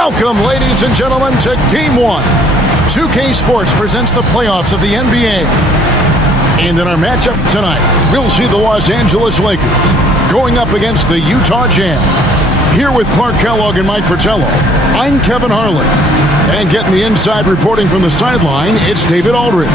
Welcome, ladies and gentlemen, to Game 1. 2K Sports presents the playoffs of the NBA. And in our matchup tonight, we'll see the Los Angeles Lakers going up against the Utah Jazz. Here with Clark Kellogg and Mike Fratello, I'm Kevin Harlan. And getting the inside reporting from the sideline, it's David Aldridge.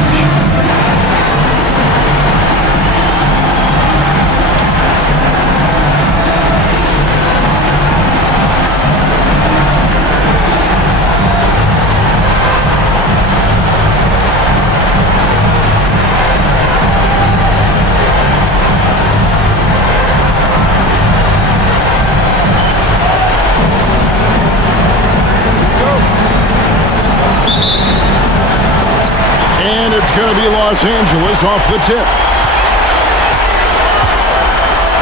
Going to be Los Angeles off the tip.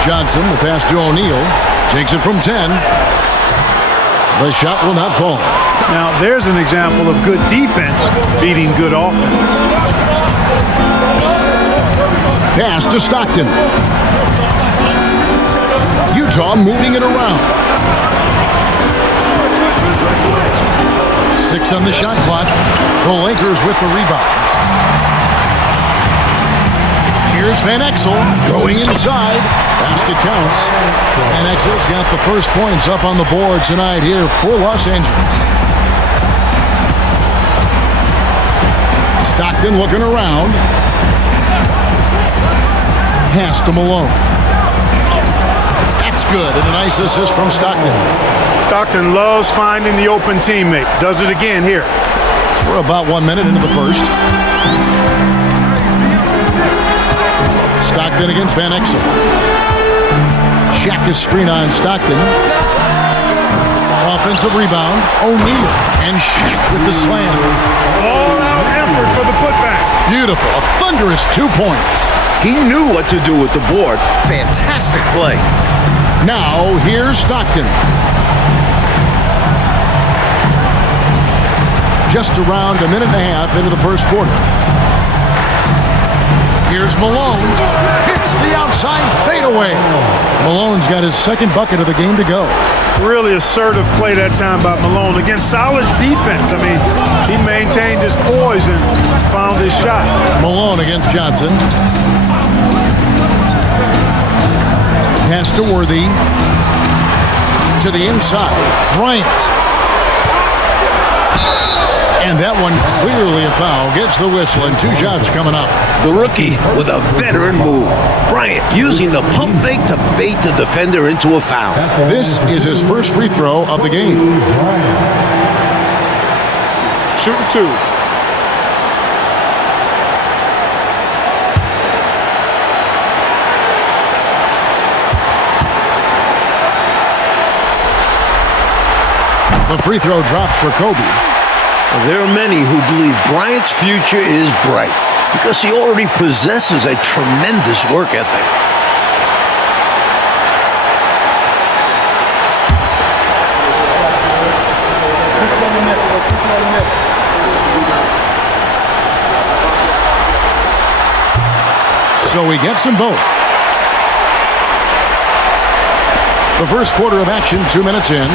Johnson, the pass to O'Neal, takes it from 10. The shot will not fall. Now, there's an example of good defense beating good offense. Pass to Stockton. Utah moving it around. 6 on the shot clock. The Lakers with the rebound. Here's Van Exel going inside. Basket counts. Van Exel's got the first points up on the board tonight here for Los Angeles. Stockton looking around. Pass to Malone. That's good, and a nice assist from Stockton. Stockton loves finding the open teammate. Does it again here. We're about 1 minute into the first. Stockton against Van Exel. Shaq is screen on Stockton. Offensive rebound. O'Neal. And Shaq with the slam. All-out effort for the putback. Beautiful. A thunderous 2 points. He knew what to do with the board. Fantastic play. Now, here's Stockton. Just around a minute and a half into the first quarter. Here's Malone. Hits the outside fadeaway. Malone's got his second bucket of the game to go. Really assertive play that time by Malone. Again, solid defense. I mean, he maintained his poise and found his shot. Malone against Johnson. Pass to Worthy. To the inside. Bryant. And that one clearly a foul. Gets the whistle and 2 shots coming up. The rookie with a veteran move. Bryant using the pump fake to bait the defender into a foul. This is his first free throw of the game. Shooting 2. The free throw drops for Kobe. There are many who believe Bryant's future is bright because he already possesses a tremendous work ethic. So he gets them both. The first quarter of action, 2 minutes in.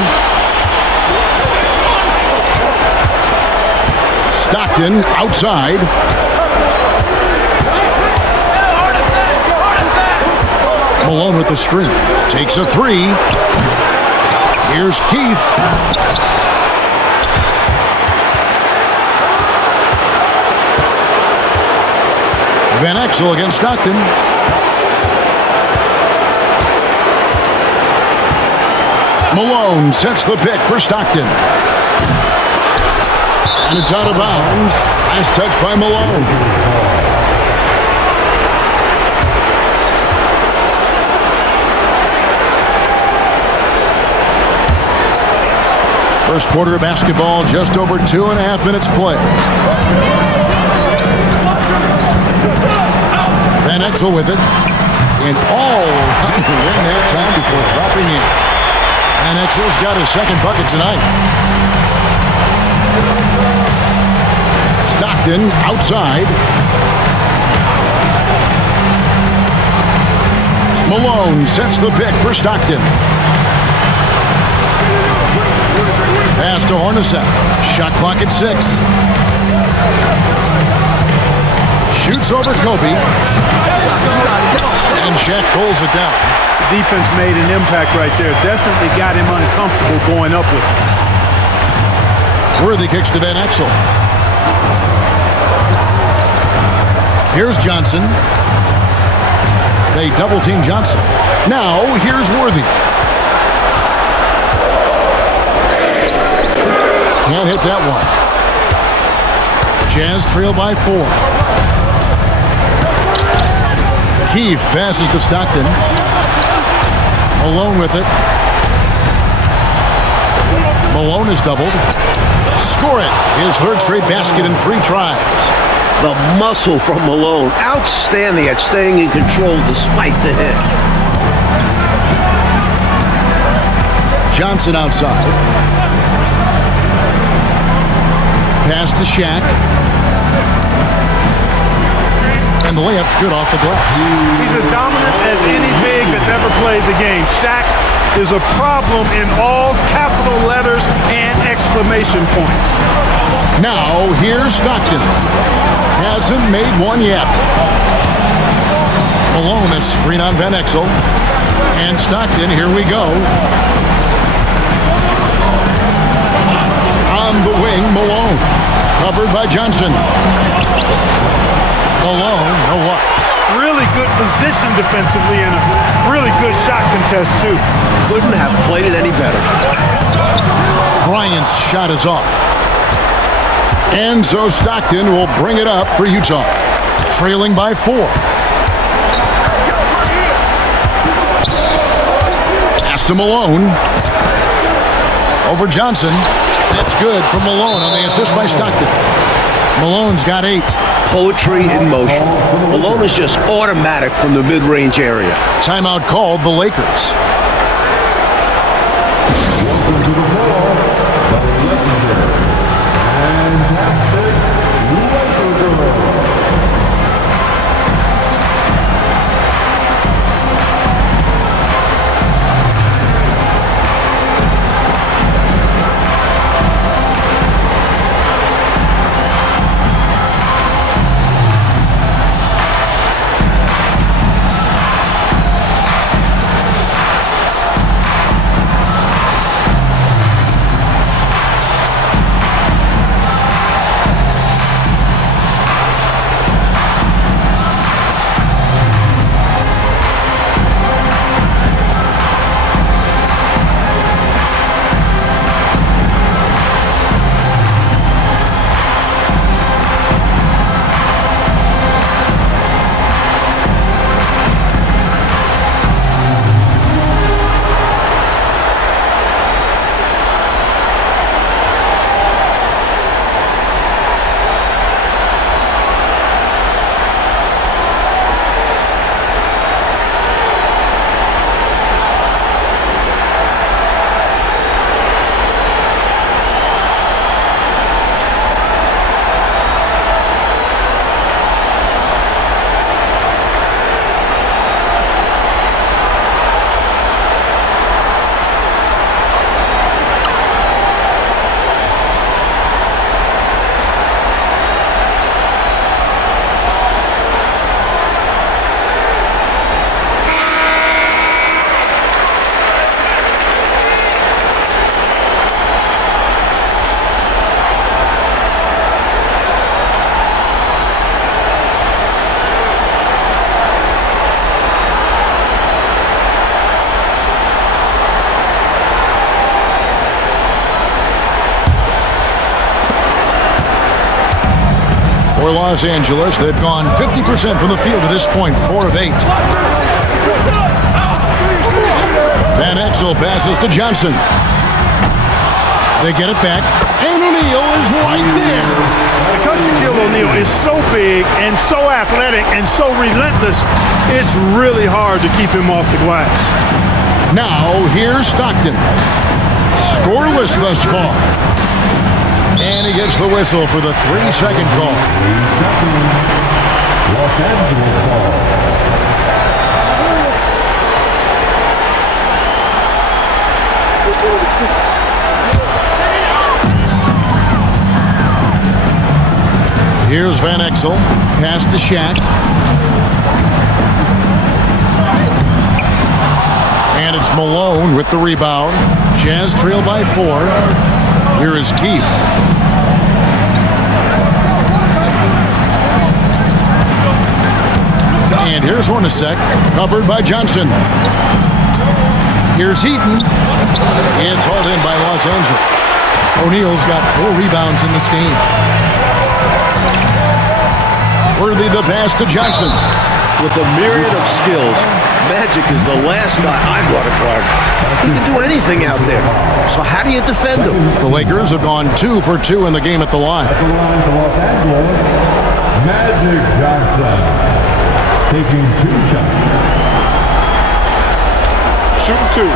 Stockton outside. Malone with the screen. Takes a 3. Here's Keith. Van Exel against Stockton. Malone sets the pick for Stockton. And it's out of bounds. Nice touch by Malone. First quarter of basketball, just over 2.5 minutes play. Van Exel with it. And all around the ring that time before dropping in. Van Exel's got his second bucket tonight. Stockton outside. Malone sets the pick for Stockton. Pass to Hornacek. Shot clock at 6. Shoots over Kobe. And Shaq pulls it down. Defense made an impact right there. Definitely got him uncomfortable going up with it. Worthy kicks to Van Exel. Here's Johnson. They double-team Johnson. Now, here's Worthy. Can't hit that one. Jazz trail by 4. Keefe passes to Stockton. Malone with it. Malone is doubled. Score it. His third straight basket in 3 tries. The muscle from Malone. Outstanding at staying in control despite the hit. Johnson outside. Pass to Shaq. And the layup's good off the glass. He's as dominant as any big that's ever played the game. Shaq is a problem in all capital letters and exclamation points. Now, here's Stockton. Hasn't made one yet. Malone, a screen on Van Exel. And Stockton, here we go. On the wing, Malone. Covered by Johnson. Malone, no what? Really good position defensively and a really good shot contest, too. Couldn't have played it any better. Bryant's shot is off. And so Stockton will bring it up for Utah. Trailing by 4. Pass to Malone. Over Johnson. That's good from Malone on the assist by Stockton. Malone's got 8. Poetry in motion. Malone is just automatic from the mid-range area. Timeout called the Lakers. For Los Angeles, they've gone 50% from the field to this point, 4 of 8. Van Exel passes to Johnson. They get it back, and O'Neal is right there. Because Shaquille O'Neal is so big and so athletic and so relentless, it's really hard to keep him off the glass. Now, here's Stockton. Scoreless thus far. And he gets the whistle for the 3-second call. Los Angeles ball. Here's Van Exel. Pass to Shaq. And it's Malone with the rebound. Jazz trail by 4. Here is Keefe. And here's Hornacek, covered by Johnson. Here's Heaton. It's hauled in by Los Angeles. O'Neal's got 4 rebounds in this game. Worthy the pass to Johnson. With a myriad of skills, Magic is the last guy I'd want to guard. He can do anything out there. So how do you defend him? The Lakers have gone 2 for 2 in the game at the line. At the line for Los Angeles, Magic Johnson taking 2 shots. Shooting 2.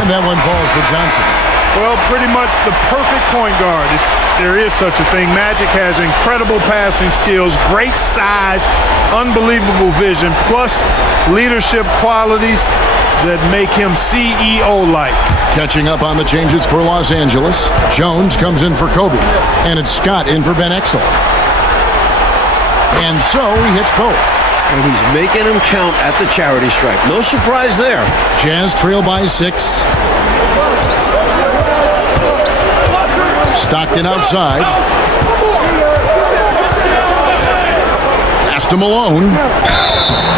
And that one falls for Johnson. Well, pretty much the perfect point guard, if there is such a thing. Magic has incredible passing skills, great size, unbelievable vision, plus leadership qualities that make him CEO-like. Catching up on the changes for Los Angeles. Jones comes in for Kobe. And it's Scott in for Ben Exel. And so he hits both. And he's making them count at the charity stripe. No surprise there. Jazz trail by 6. Stockton outside. Pass to Malone.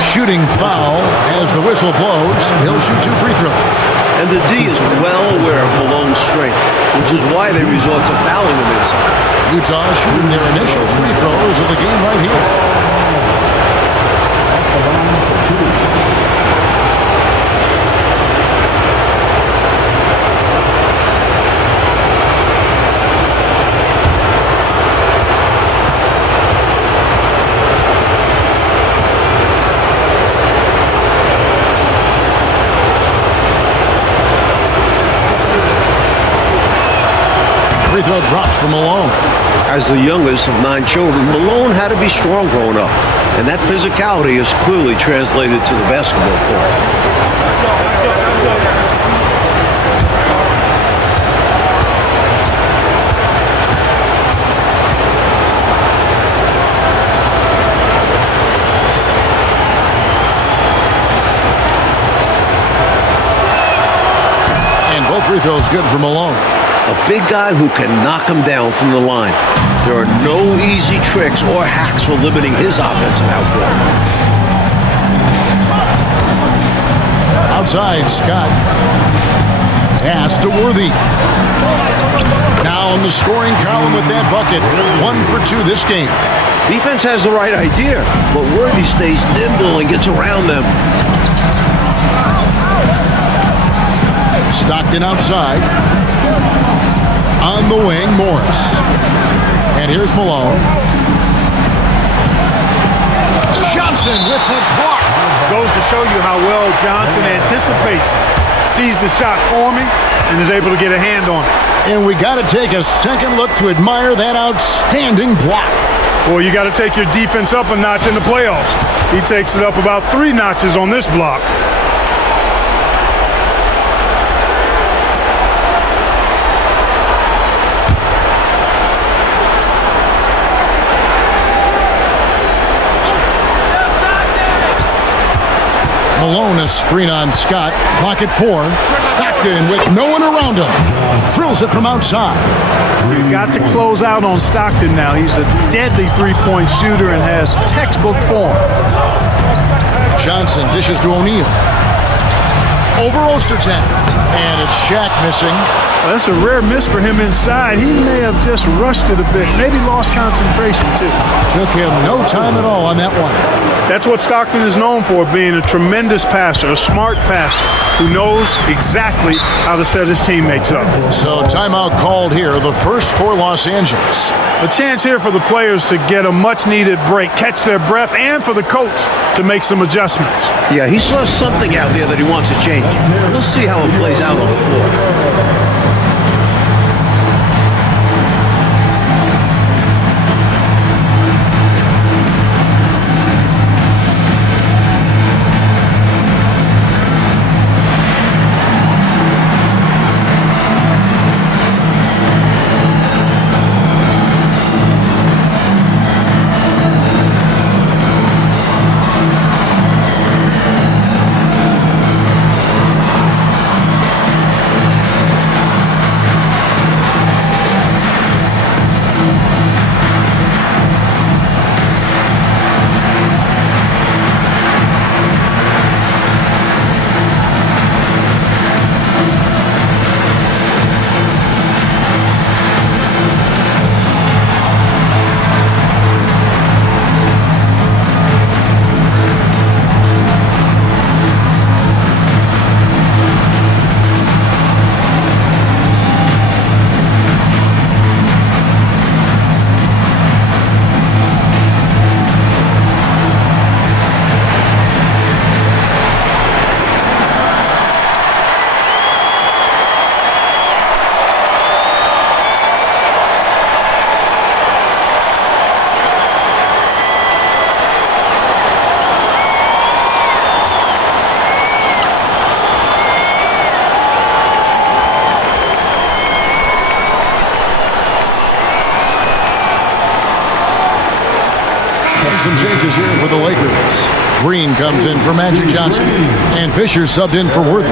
Shooting foul as the whistle blows. He'll shoot 2 free throws. And the D is well aware of Malone's strength, which is why they resort to fouling him inside. Utah shooting their initial free throws of the game right here. Free throw drops from Malone. As the youngest of 9 children, Malone had to be strong growing up, and that physicality is clearly translated to the basketball court. And both free throws good for Malone. A big guy who can knock him down from the line. There are no easy tricks or hacks for limiting his offensive output. Outside, Scott. Pass to Worthy. Now in the scoring column with that bucket. 1 for 2 this game. Defense has the right idea, but Worthy stays nimble and gets around them. Stockton outside. On the wing, Morris. And here's Malone. Johnson with the block. Goes to show you how well Johnson anticipates, sees the shot forming, and is able to get a hand on it. And we got to take a second look to admire that outstanding block. Boy, you got to take your defense up a notch in the playoffs. He takes it up about 3 notches on this block. Malone, a screen on Scott. Clock at 4. Stockton with no one around him. Drills it from outside. You got to close out on Stockton now. He's a deadly 3-point shooter and has textbook form. Johnson dishes to O'Neal. Over Ostertag. And it's Shaq missing. Well, that's a rare miss for him inside. He may have just rushed it a bit. Maybe lost concentration, too. Took him no time at all on that one. That's what Stockton is known for, being a tremendous passer, a smart passer who knows exactly how to set his teammates up. So timeout called here, the first for Los Angeles. A chance here for the players to get a much-needed break, catch their breath, and for the coach to make some adjustments. Yeah, he saw something out there that he wants to change. We'll see how it plays out on the floor. some changes here for the Lakers. Green comes in for Magic Johnson, and Fisher subbed in for Worthy.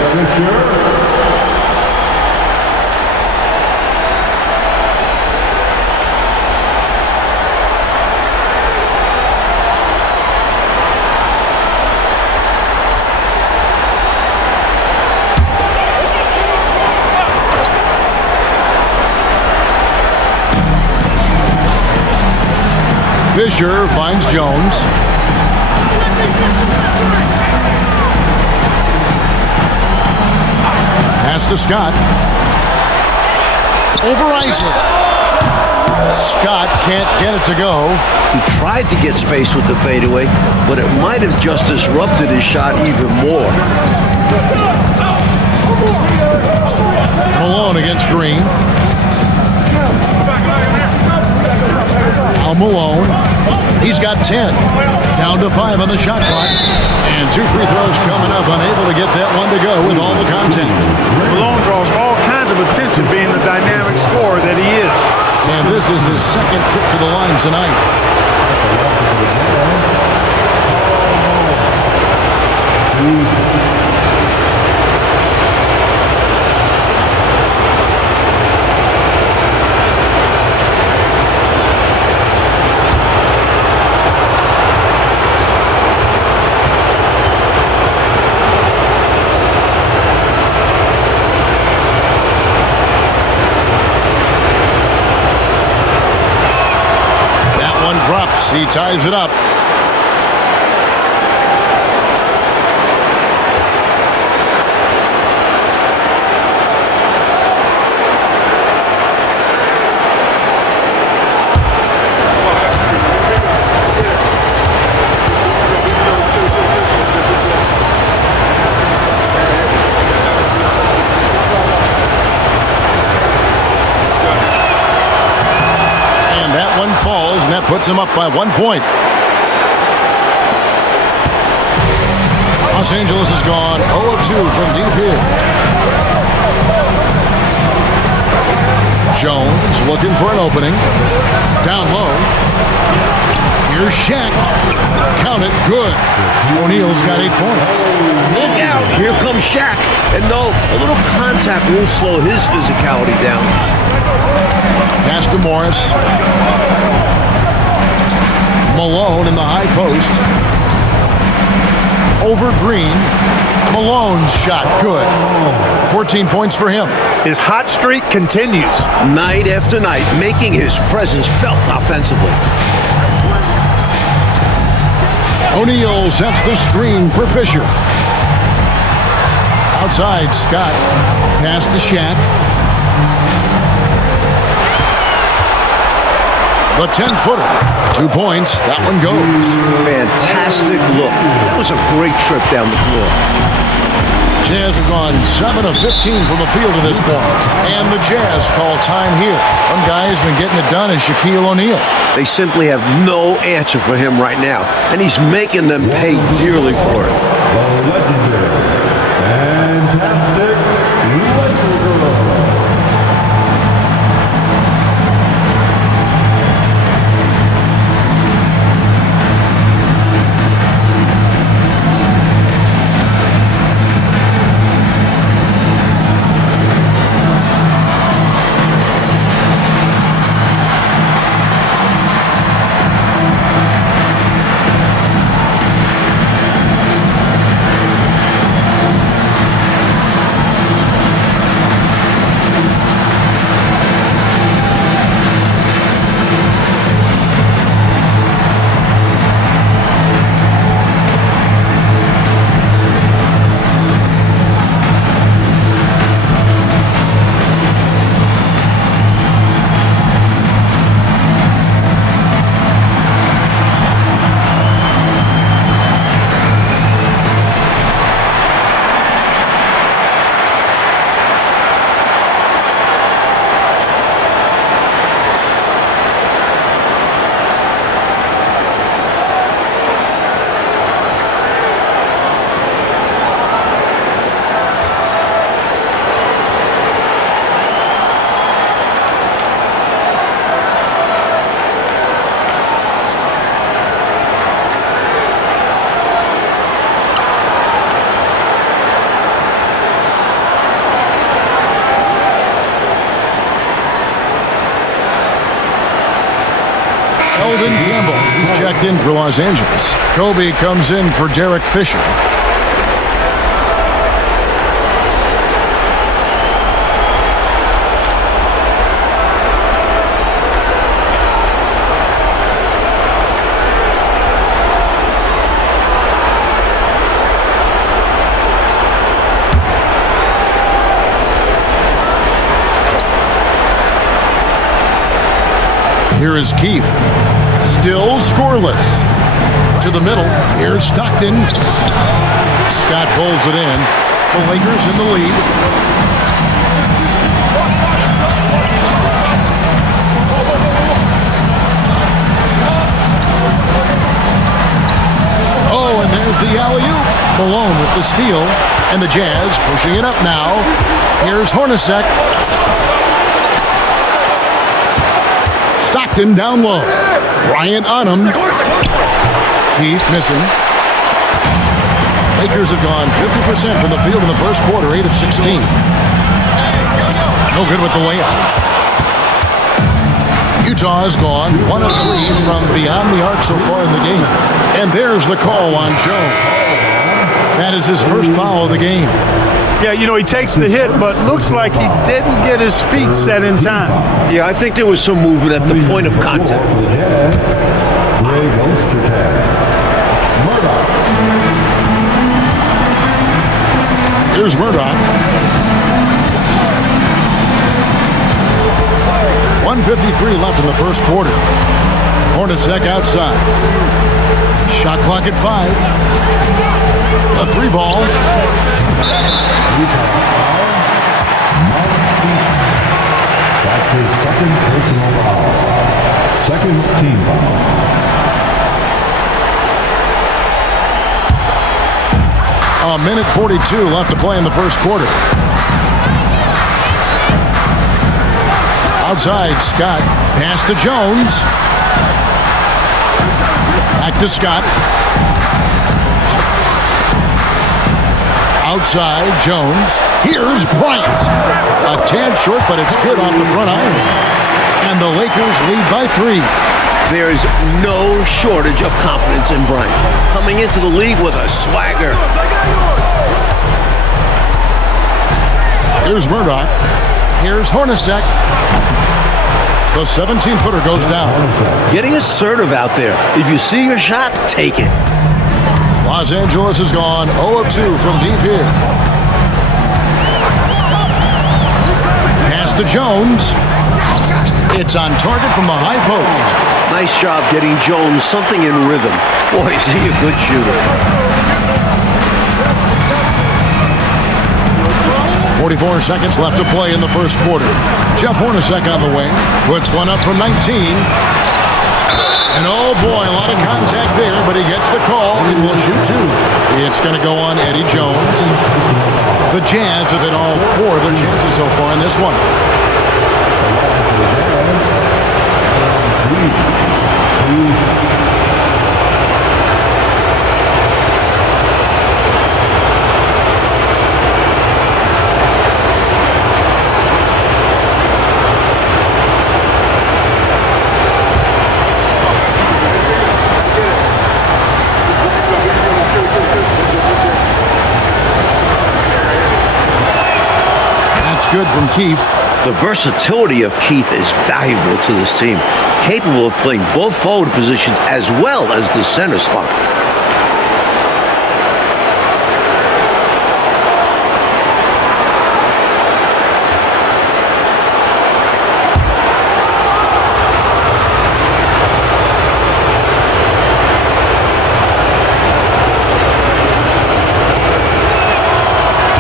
Fisher finds Jones. Pass to Scott. Over Isley. Scott can't get it to go. He tried to get space with the fadeaway, but it might have just disrupted his shot even more. Malone against Green. Now Malone. He's got 10. Down to 5 on the shot clock. And 2 free throws coming up. Unable to get that one to go with all the contact. Malone draws all kinds of attention being the dynamic scorer that he is. And this is his second trip to the line tonight. Drops. He ties it up. Falls, and that puts him up by 1 point. Los Angeles is gone 0 of 2 from deep here. Jones looking for an opening. Down low. Here's Shaq. Count it. Good. O'Neal's got 8 points. Look out. Here comes Shaq. And no, a little contact won't slow his physicality down. Pass to Morris. Malone in the high post. Over Green. Malone's shot. Good. 14 points for him. His hot streak continues. Night after night, making his presence felt offensively. O'Neal sets the screen for Fisher. Outside, Scott. Pass to Shaq. The 10-footer. 2 points. That one goes. Fantastic look. That was a great trip down the floor. Jazz have gone 7 of 15 from the field to this point. And the Jazz call time here. One guy who's been getting it done is Shaquille O'Neal. They simply have no answer for him right now. And he's making them pay dearly for it. The legendary, fantastic Laker. checked in for Los Angeles. Kobe comes in for Derek Fisher. Here is Keith. Still scoreless. To the middle. Here's Stockton. Scott pulls it in. The Lakers in the lead. Oh, and there's the alley-oop. Malone with the steal. And the Jazz pushing it up now. Here's Hornacek. Stockton down low. Bryant on him. Keith missing. Lakers have gone 50% from the field in the first quarter, 8 of 16. No good with the layup. Utah has gone 1 of 3 from beyond the arc so far in the game. And there's the call on Jones. That is his first foul of the game. Yeah, you know, he takes the hit, but looks like he didn't get his feet set in time. Yeah, I think there was some movement at the point of contact. Here's Murdoch. 1:53 left in the first quarter. Hornacek outside. Shot clock at 5. A 3-ball. That's his second personal foul. Second team foul. A minute 42 left to play in the first quarter. Outside, Scott. Pass to Jones. Back to Scott. Outside, Jones. Here's Bryant. A tad short, but it's good off the front iron. And the Lakers lead by 3. There is no shortage of confidence in Bryant. Coming into the league with a swagger. Here's Murdoch. Here's Hornacek. The 17-footer goes down. Getting assertive out there. If you see your shot, take it. Los Angeles has gone 0 of 2 from deep here. Pass to Jones. It's on target from the high post. Nice job getting Jones something in rhythm. Boy, is he a good shooter. 44 seconds left to play in the first quarter. Jeff Hornacek on the wing. Puts one up from 19. And oh boy, a lot of contact there, but he gets the call and will shoot 2. It's going to go on Eddie Jones. The Jazz have hit all 4 of their chances so far in this one. Good from Keith. The versatility of Keith is valuable to this team, capable of playing both forward positions as well as the center slot.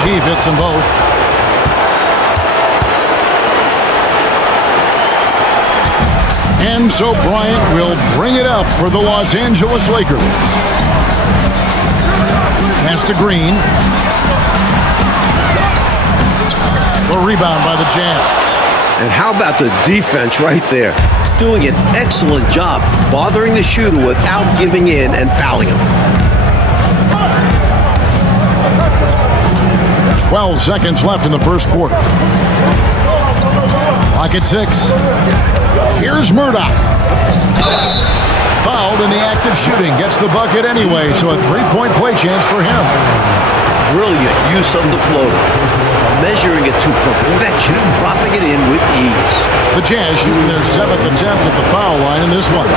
Keith hits them both. And so Bryant will bring it up for the Los Angeles Lakers. Pass to Green. The rebound by the Jazz. And how about the defense right there? Doing an excellent job bothering the shooter without giving in and fouling him. 12 seconds left in the first quarter. Clock at 6. Here's Murdoch. fouled in the act of shooting. Gets the bucket anyway, so a three-point play chance for him. Brilliant use of the floater. Measuring it to perfection and dropping it in with ease. The Jazz shooting their 7th attempt at the foul line in this one.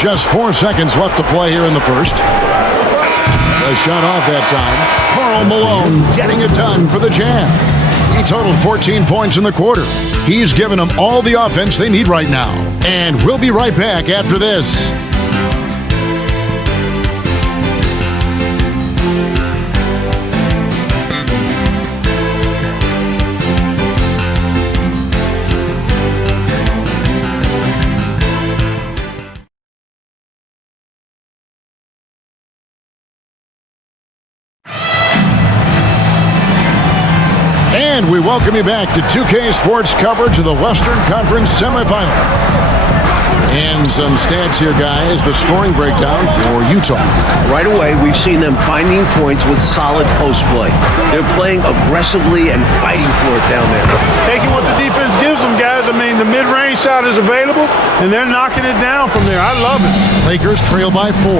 Just 4 seconds left to play here in the first. A shot off that time. Karl Malone getting it done for the Jazz. He totaled 14 points in the quarter. He's given them all the offense they need right now. And we'll be right back after this. And we welcome you back to 2K Sports coverage of the Western Conference semifinals. And some stats here, guys. The scoring breakdown for Utah. Right away, we've seen them finding points with solid post play. They're playing aggressively and fighting for it down there. Taking what the defense gives them, guys. I mean, the mid-range shot is available, and they're knocking it down from there. I love it. Lakers trail by 4.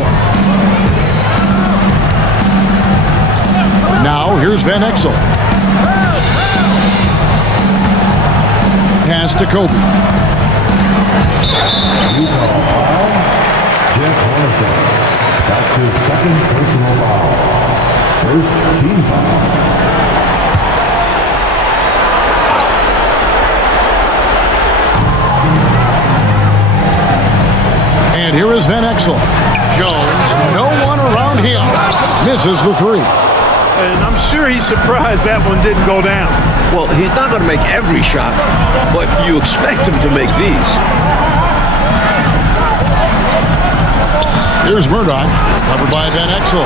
Now, here's Van Exel. Pass to Kobe. Utah foul. Jeff Hornacek. That's his second personal foul. First team foul. And here is Van Exel. Jones, no one around him. Misses the 3. And I'm sure he's surprised that one didn't go down. Well, he's not going to make every shot, but you expect him to make these. Here's Murdoch, covered by Van Exel.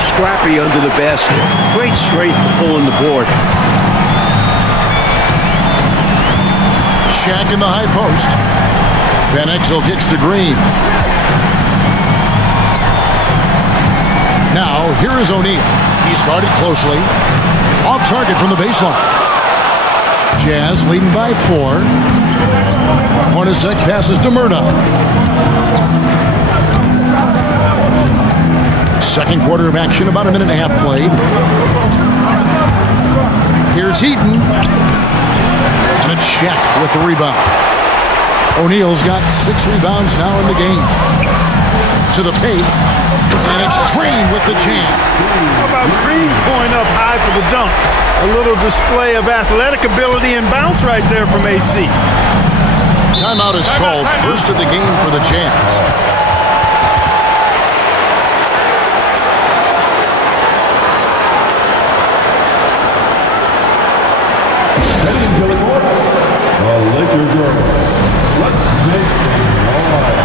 Scrappy under the basket. Great strength to pull in the board. Shaq in the high post. Van Exel kicks to Green. Now, here is O'Neal. He's guarded closely. Off target from the baseline. Jazz leading by 4. Hornacek passes to Murdoch. Second quarter of action, about a minute and a half played. Here's Heaton. And a check with the rebound. O'Neal's got 6 rebounds now in the game. To the paint. And it's Green with the jam. How about Green going up high for the dunk? A little display of athletic ability and bounce right there from AC. Timeout is called. First of the game for the Jazz. Heading to the court, the Lakers girls. Let's make some noise.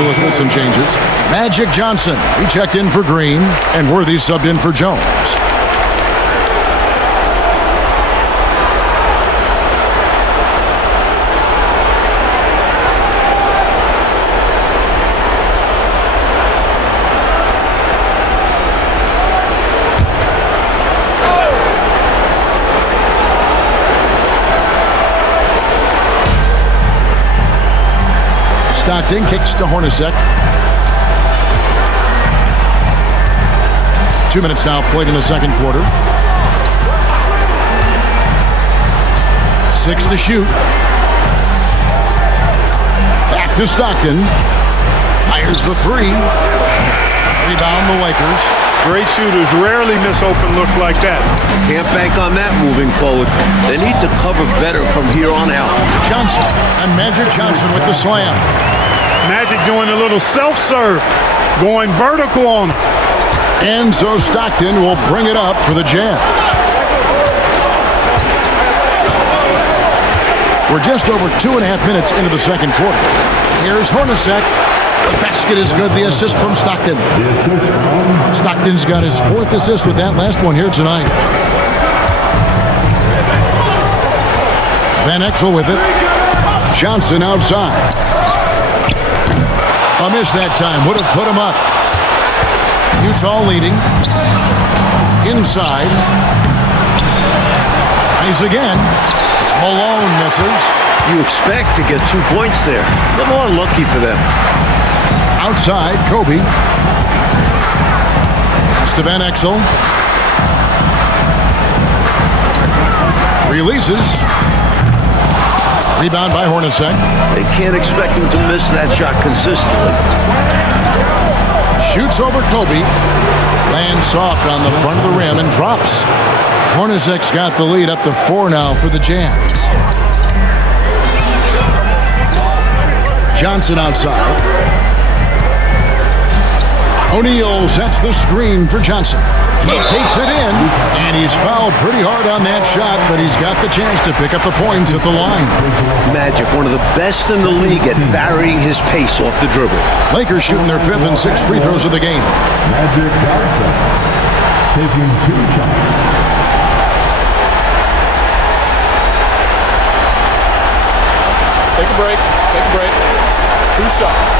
Angeles with some changes. Magic Johnson, he checked in for Green, and Worthy subbed in for Jones. Stockton kicks to Hornacek. 2 minutes now played in the second quarter. 6 to shoot. Back to Stockton. Fires the 3. Rebound the Lakers. Great shooters rarely miss open looks like that. Can't bank on that moving forward. They need to cover better from here on out. Johnson and Magic Johnson with the slam. Magic doing a little self-serve, going vertical on him. And so Stockton will bring it up for the Jazz. We're just over 2.5 minutes into the second quarter. Here's Hornacek. The basket is good. The assist from Stockton. Stockton's got his 4th assist with that last one here tonight. Van Exel with it. Johnson outside. A miss that time. Would have put him up. Utah leading. Inside. Tries again. Malone misses. You expect to get 2 points there. A little unlucky for them. Outside, Kobe. Pass to Van Exel. Releases. Rebound by Hornacek. They can't expect him to miss that shot consistently. Shoots over Kobe. Lands soft on the front of the rim and drops. Hornacek's got the lead up to 4 now for the Jazz. Johnson outside. O'Neal sets the screen for Johnson. He takes it in, and he's fouled pretty hard on that shot, but he's got the chance to pick up the points at the line. Magic, one of the best in the league at varying his pace off the dribble. Lakers shooting their 5th and 6th free throws of the game. Magic Johnson taking 2 shots. Take a break. Take a break. 2 shots.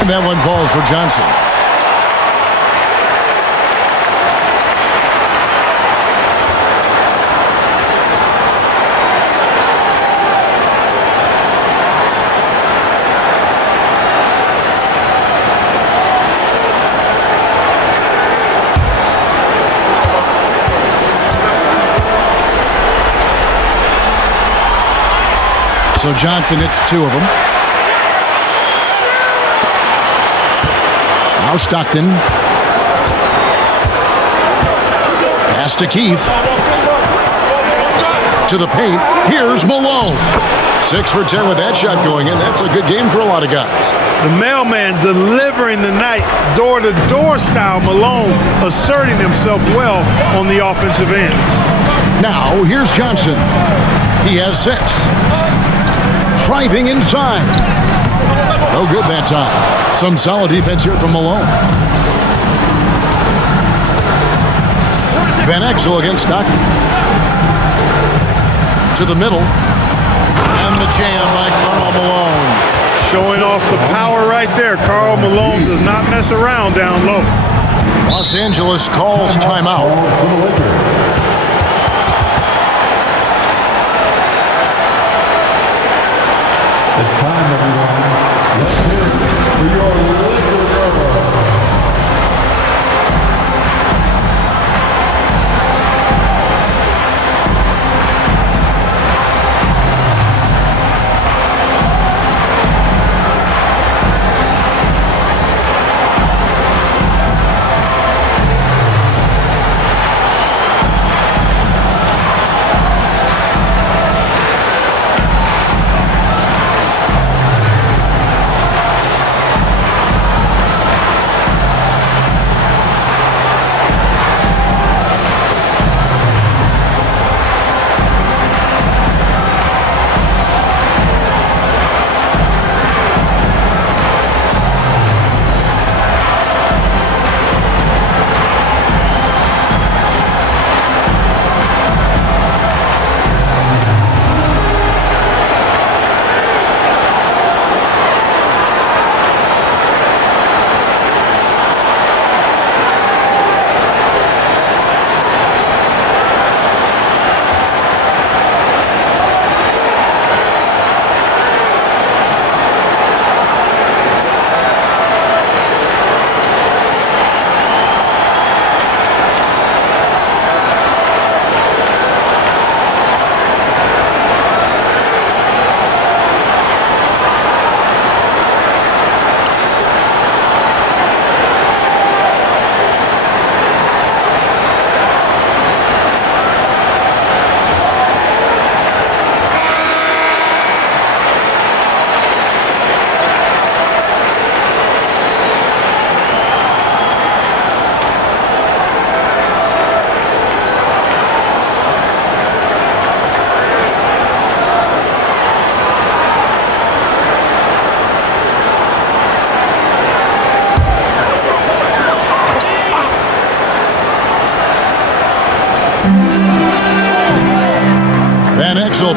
And that one falls for Johnson. So Johnson hits 2 of them. Now Stockton. Pass to Keith. To the paint. Here's Malone. 6 for 10 with that shot going in. That's a good game for a lot of guys. The mailman delivering the night, door-to-door style. Malone asserting himself well on the offensive end. Now here's Johnson. He has 6. Driving inside. No good that time. Some solid defense here from Malone. Van Exel against Stockton. To the middle. And the jam by Karl Malone. Showing off the power right there. Karl Malone does not mess around down low. Los Angeles calls timeout. It's time, everyone. Let's hear it for your Laker brother.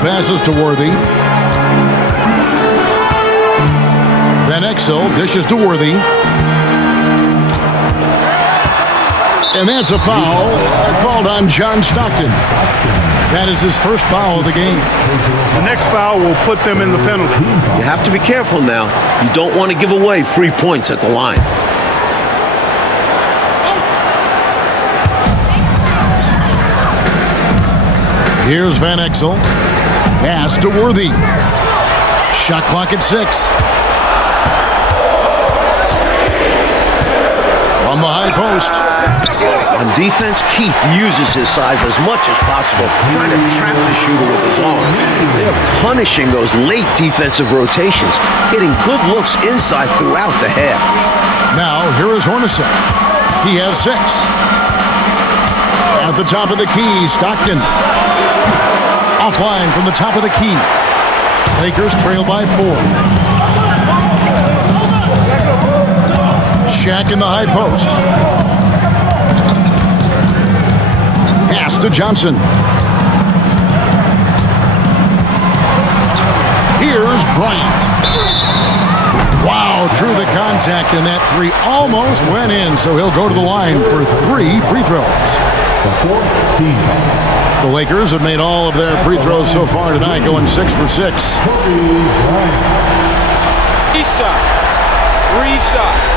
passes to Worthy. Van Exel dishes to Worthy. And that's a foul called on John Stockton. That is his first foul of the game. The next foul will put them in the penalty. You have to be careful now. You don't want to give away free points at the line. Here's Van Exel. Pass to Worthy. Shot clock at 6. From the high post. On defense, Keith uses his size as much as possible, trying to trap the shooter with his arm. They're punishing those late defensive rotations, getting good looks inside throughout the half. Now, here is Hornacek. He has 6. At the top of the key, Stockton. Offline from the top of the key. Lakers trail by 4. Shaq in the high post. Pass to Johnson. Here's Bryant. Wow, drew the contact, and that 3 almost went in, so he'll go to the line for 3 free throws. The Lakers have made all of their free throws so far tonight, going 6 for 6. 3 shots. 3 shots.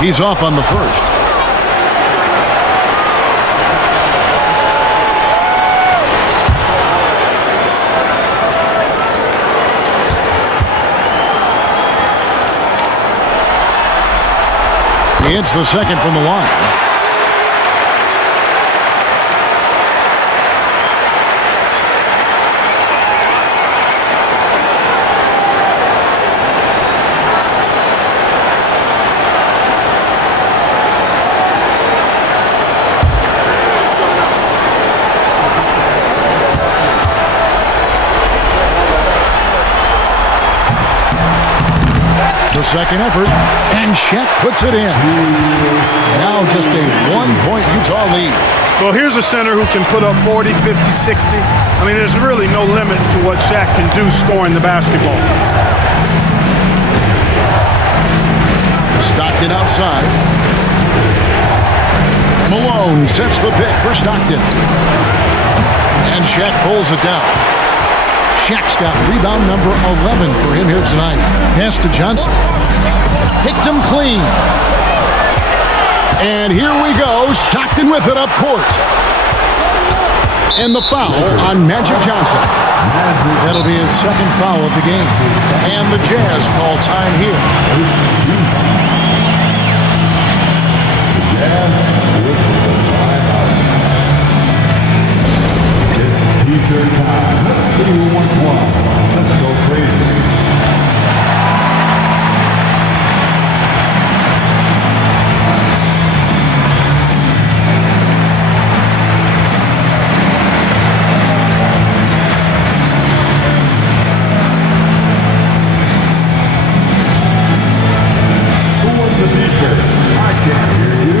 He's off on the first. He hits the second from the line. The second effort, and Shaq puts it in. Now just a 1-point Utah lead. Well, here's a center who can put up 40, 50, 60. I mean, there's really no limit to what Shaq can do scoring the basketball. Stockton outside. Malone sets the pick for Stockton. And Shaq pulls it down. Shaq's got rebound number 11 for him here tonight. Pass to Johnson. Picked him clean. And here we go. Stockton with it up court. And the foul on Magic Johnson. That'll be his second foul of the game. And the Jazz call time here. T-shirt time. Let's see who wants one. Let's go crazy. Who wants the T-shirt? I can't hear you.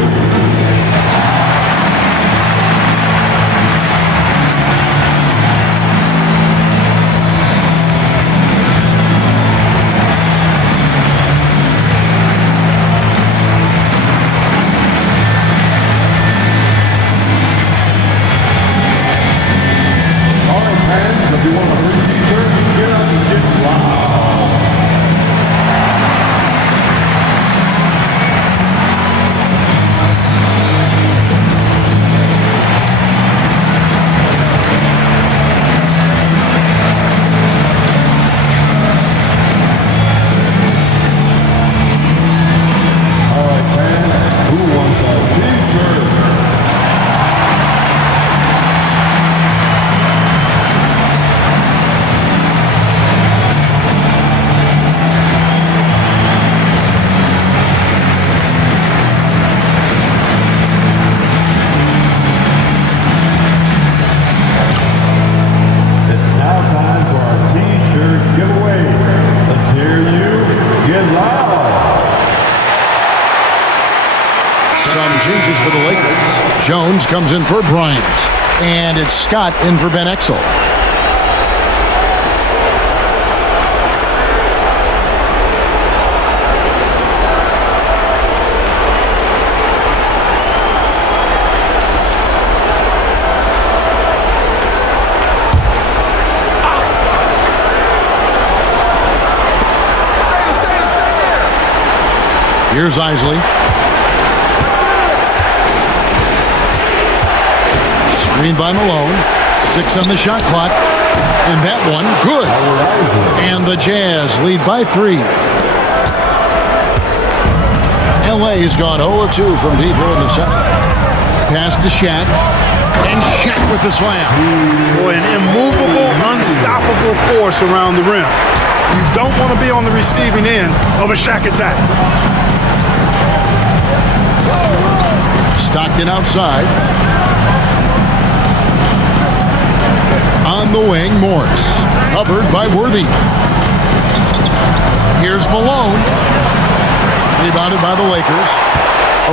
changes for the Lakers. Jones comes in for Bryant. And it's Scott in for Ben Exel. Here's Isley. Screen by Malone. 6 on the shot clock. And that one, good. And the Jazz lead by 3. LA has gone 0-2 from deep here in the second. Pass to Shaq. And Shaq with the slam. Boy, an immovable, unstoppable force around the rim. You don't want to be on the receiving end of a Shaq attack. Stockton outside. On the wing, Morris. Covered by Worthy. Here's Malone. Rebounded by the Lakers.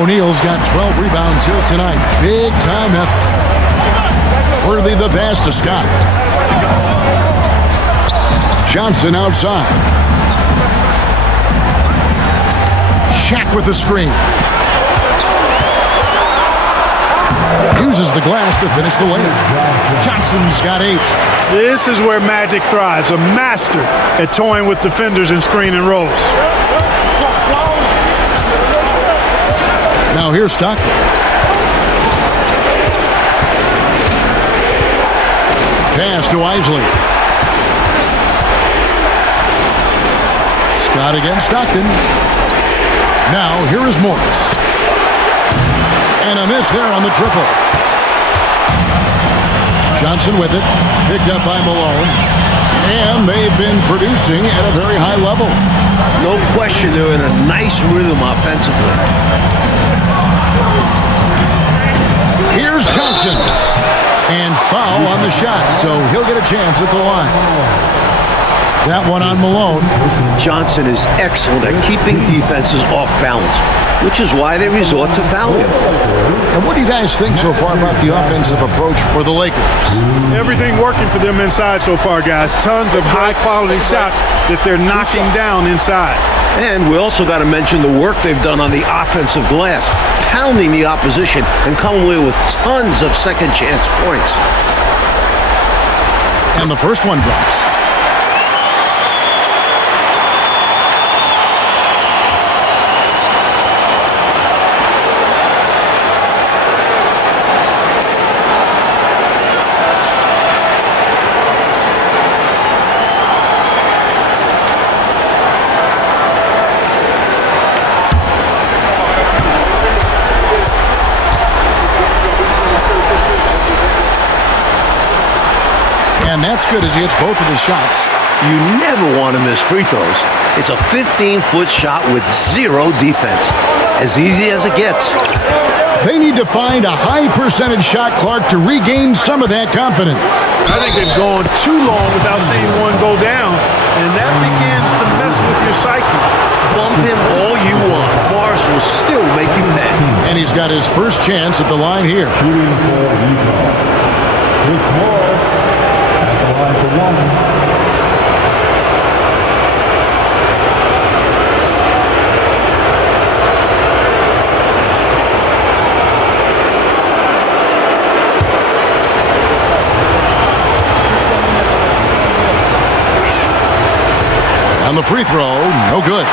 O'Neal's got 12 rebounds here tonight. Big time effort. Worthy the pass to Scott. Johnson outside. Shaq with the screen. Uses the glass to finish the layup. Johnson's got 8. This is where Magic thrives, a master at toying with defenders and screen and rolls. Now here's Stockton. Pass to Isley. Scott against Stockton. Now here is Morris. And a miss there on the triple. Johnson with it. Picked up by Malone. And they've been producing at a very high level. No question, they're in a nice rhythm offensively. Here's Johnson. And foul on the shot, so he'll get a chance at the line. That one on Malone. Johnson is excellent at keeping defenses off balance, which is why they resort to fouling him. And what do you guys think so far about the offensive approach for the Lakers? Everything working for them inside so far, guys. Tons of high-quality shots that they're knocking down inside. And we also got to mention the work they've done on the offensive glass, pounding the opposition and coming away with tons of second-chance points. And the first one drops. And that's good as he hits both of his shots. You never want to miss free throws. It's a 15-foot shot with 0 defense. As easy as it gets. They need to find a high-percentage shot, Clark, to regain some of that confidence. I think they've gone too long without seeing one go down, and that begins to mess with your psyche. Bump him all you want. Morris will still make you pay. And he's got his first chance at the line here. Shooting for Utah. Chris Morris at the line for 1. On the free throw, no good.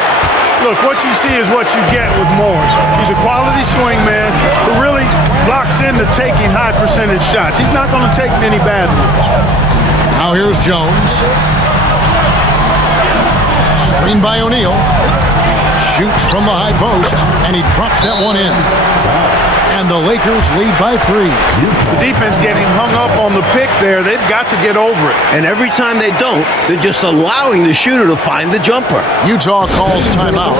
Look, what you see is what you get with Morris. He's a quality swing man who really locks into taking high percentage shots. He's not going to take many bad ones. Now here's Jones. Screen by O'Neal. Shoots from the high post, and he drops that one in. And the Lakers lead by 3. The defense getting hung up on the pick there. They've got to get over it. And every time they don't, they're just allowing the shooter to find the jumper. Utah calls timeout.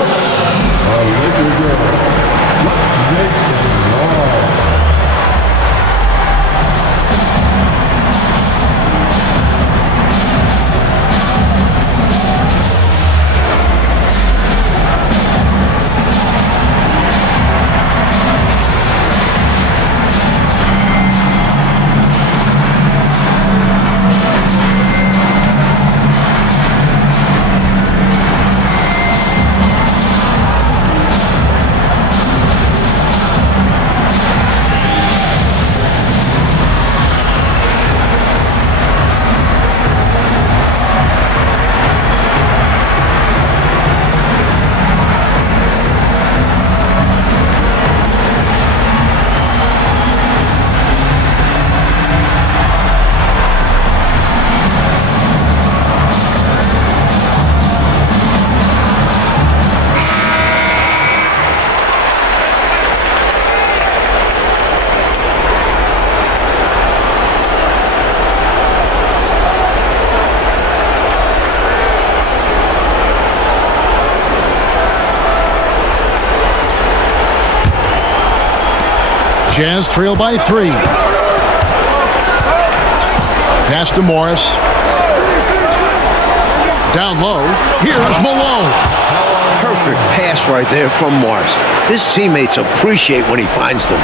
Jazz trail by 3. Pass to Morris. Down low. Here's Malone. Perfect pass right there from Morris. His teammates appreciate when he finds them.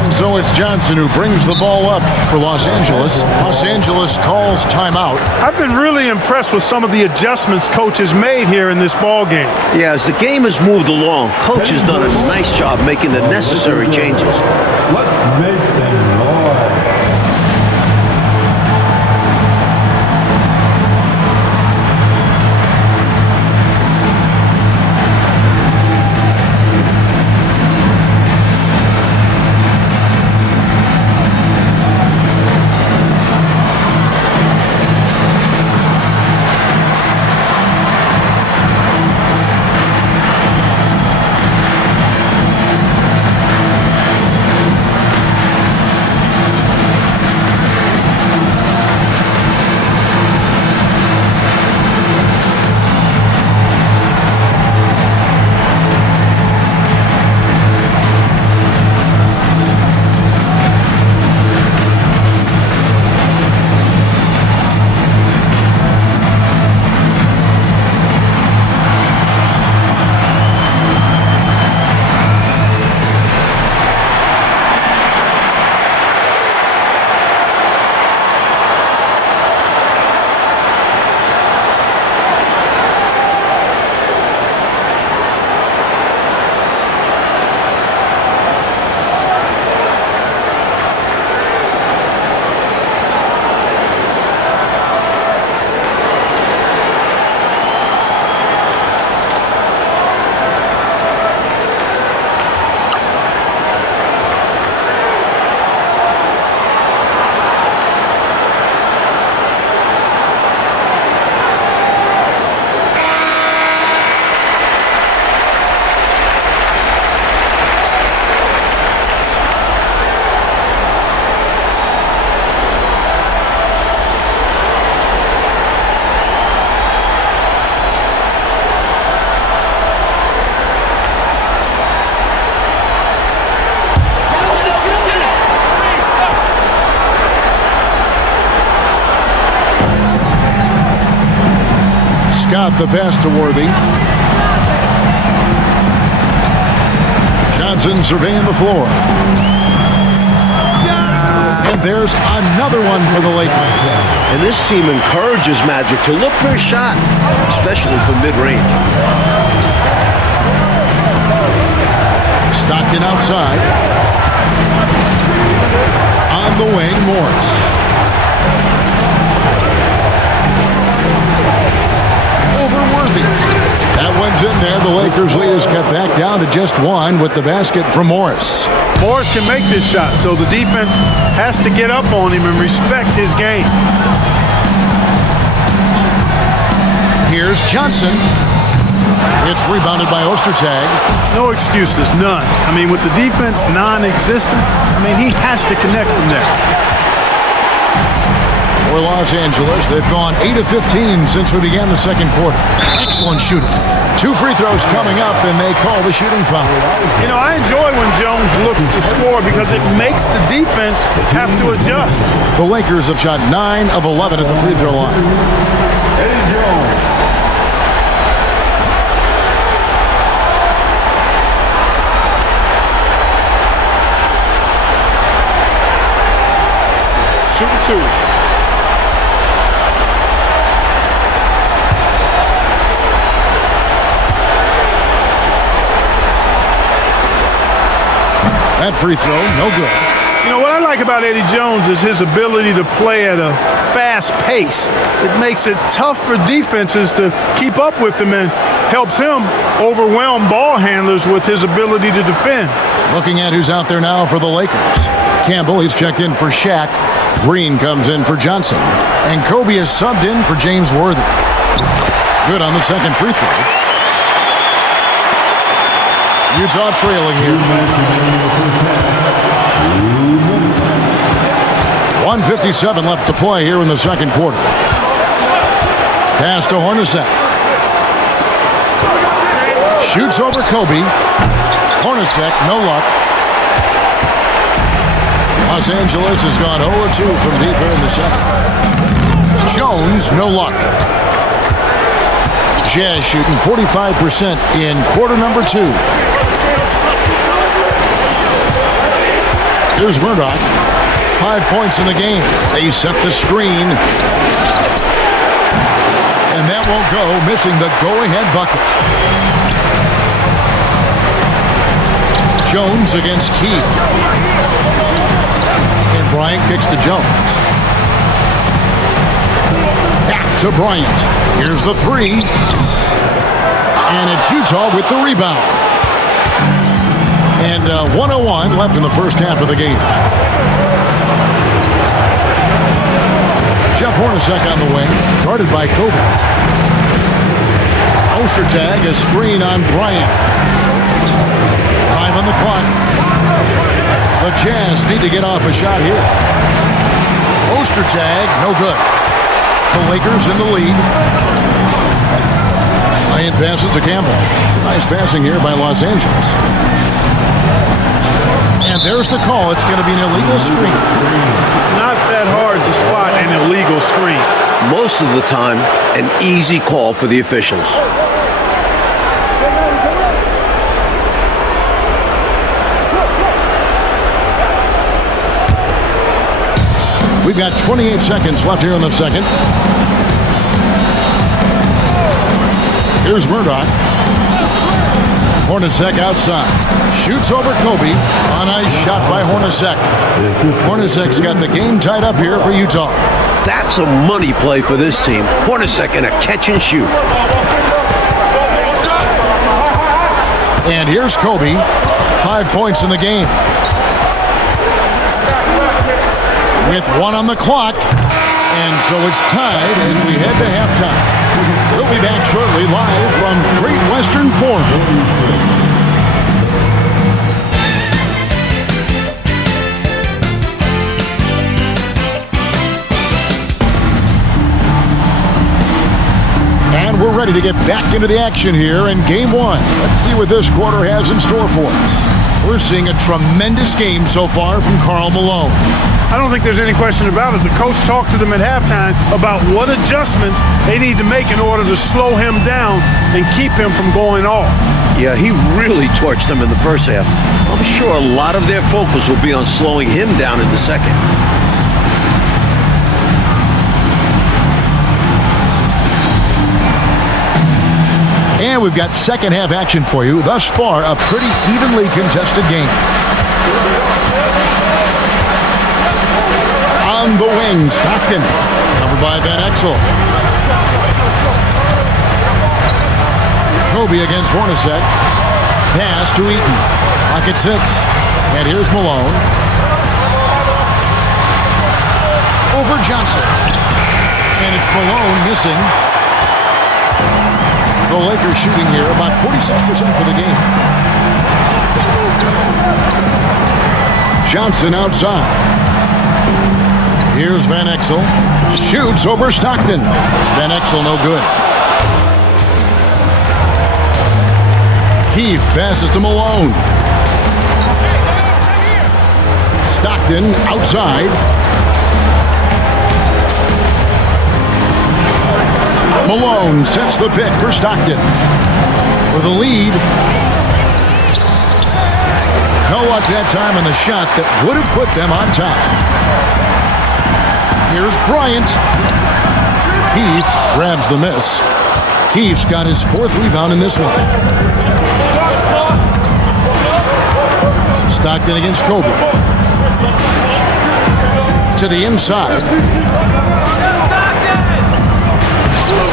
And so it's Johnson who brings the ball up for Los Angeles. Los Angeles calls timeout. I've been really impressed with some of the adjustments Coach has made here in this ball game. Yeah, as the game has moved along, Coach has done a nice job making the necessary changes. Let's make some noise. Scott the pass to Worthy. Johnson surveying the floor. And there's another one for the Lakers. And this team encourages Magic to look for a shot, especially from mid-range. Stockton outside. On the wing, Morris. Over Worthy. That one's in there. The Lakers lead is cut back down to just 1 with the basket from Morris. Morris can make this shot, so the defense has to get up on him and respect his game. Here's Johnson. It's rebounded by Ostertag. No excuses, none. I mean, with the defense non-existent, I mean, he has to connect from there. For Los Angeles, they've gone 8 of 15 since we began the second quarter. Excellent shooting. 2 free throws coming up, and they call the shooting foul. You know, I enjoy when Jones looks to score because it makes the defense have to adjust. The Lakers have shot 9 of 11 at the free throw line. Eddie Jones. Shooting 2. That free throw, no good. You know, what I like about Eddie Jones is his ability to play at a fast pace. It makes it tough for defenses to keep up with him and helps him overwhelm ball handlers with his ability to defend. Looking at who's out there now for the Lakers. Campbell, he's checked in for Shaq. Green comes in for Johnson. And Kobe is subbed in for James Worthy. Good on the second free throw. Utah trailing here. 1:57 left to play here in the second quarter. Pass to Hornacek. Shoots over Kobe. Hornacek, no luck. Los Angeles has gone 0-2 from deep here in the second. Jones, no luck. Jazz shooting 45% in quarter number 2. Here's Murdoch. 5 points in the game. They set the screen. And that won't go, missing the go-ahead bucket. Jones against Keith. And Bryant kicks to Jones. Back to Bryant. Here's the 3. And it's Utah with the rebound. And 1:01 left in the first half of the game. Jeff Hornacek on the wing, guarded by Kobe. Ostertag, a screen on Bryant. 5 on the clock. The Jazz need to get off a shot here. Ostertag, no good. The Lakers in the lead. Bryant passes to Campbell. Nice passing here by Los Angeles. And there's the call. It's going to be an illegal screen. It's not that hard to spot an illegal screen. Most of the time, an easy call for the officials. We've got 28 seconds left here in the second. Here's Murdoch. Hornacek outside. Shoots over Kobe. A nice shot by Hornacek. Hornacek's got the game tied up here for Utah. That's a money play for this team. Hornacek in a catch and shoot. And here's Kobe. 5 points in the game. With 1 on the clock. And so it's tied as we head to halftime. We'll be back shortly live from Great Western Forum. And we're ready to get back into the action here in Game 1. Let's see what this quarter has in store for us. We're seeing a tremendous game so far from Karl Malone. I don't think there's any question about it. The coach talked to them at halftime about what adjustments they need to make in order to slow him down and keep him from going off. Yeah, he really torched them in the first half. I'm sure a lot of their focus will be on slowing him down in the second. And we've got second half action for you. Thus far, a pretty evenly contested game. On the wing, Stockton, covered by Van Exel. Kobe against Hornacek. Pass to Eaton. Pocket 6. And here's Malone. Over Johnson. And it's Malone missing. The Lakers shooting here about 46% for the game. Johnson outside. Here's Van Exel. Shoots over Stockton. Van Exel no good. Keith passes to Malone. Stockton outside. Malone sets the pick for Stockton. For the lead. No luck that time on the shot that would have put them on top. Here's Bryant. Keith grabs the miss. Keith's got his 4th rebound in this one. Stockton against Kobe. To the inside.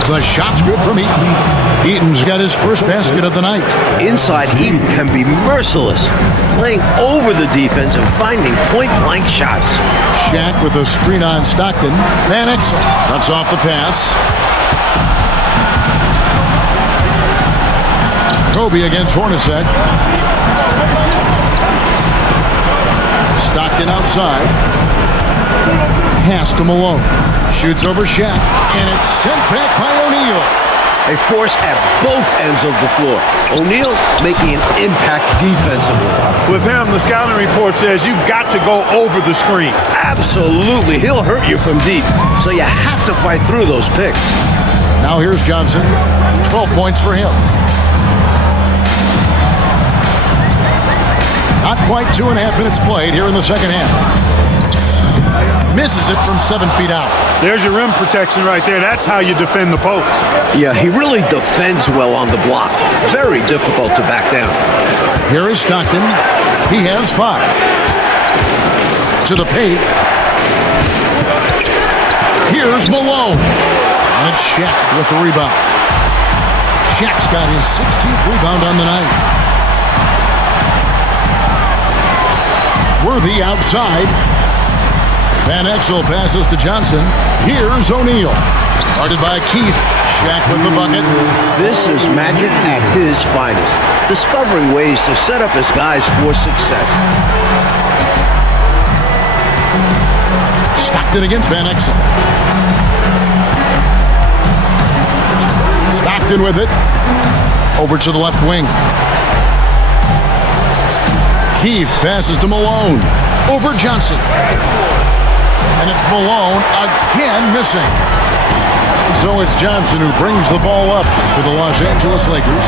The shot's good from Eaton. Eaton's got his first basket of the night. Inside, Eaton can be merciless, playing over the defense and finding point-blank shots. Shaq with a screen on Stockton. Van Exel cuts off the pass. Kobe against Hornacek. Stockton outside. Pass to Malone. Shoots over Shaq. And it's sent back by O'Neal. a force at both ends of the floor. O'Neal making an impact defensively. With him, the scouting report says you've got to go over the screen. Absolutely. He'll hurt you from deep, so you have to fight through those picks. Now here's Johnson. 12 points for him. Not quite 2.5 minutes played here in the second half. Misses it from 7 feet out. There's your rim protection right there. That's how you defend the post. Yeah, he really defends well on the block. Very difficult to back down. Here is Stockton. He has 5. To the paint. Here's Malone. And it's Shaq with the rebound. Shaq's got his 16th rebound on the night. Worthy outside. Van Exel passes to Johnson. Here's O'Neal. Guarded by Keith. Shaq with the bucket. This is Magic at his finest. Discovering ways to set up his guys for success. Stockton against Van Exel. Stockton with it. Over to the left wing. Keith passes to Malone. Over Johnson. And it's Malone again missing. So it's Johnson who brings the ball up for the Los Angeles Lakers.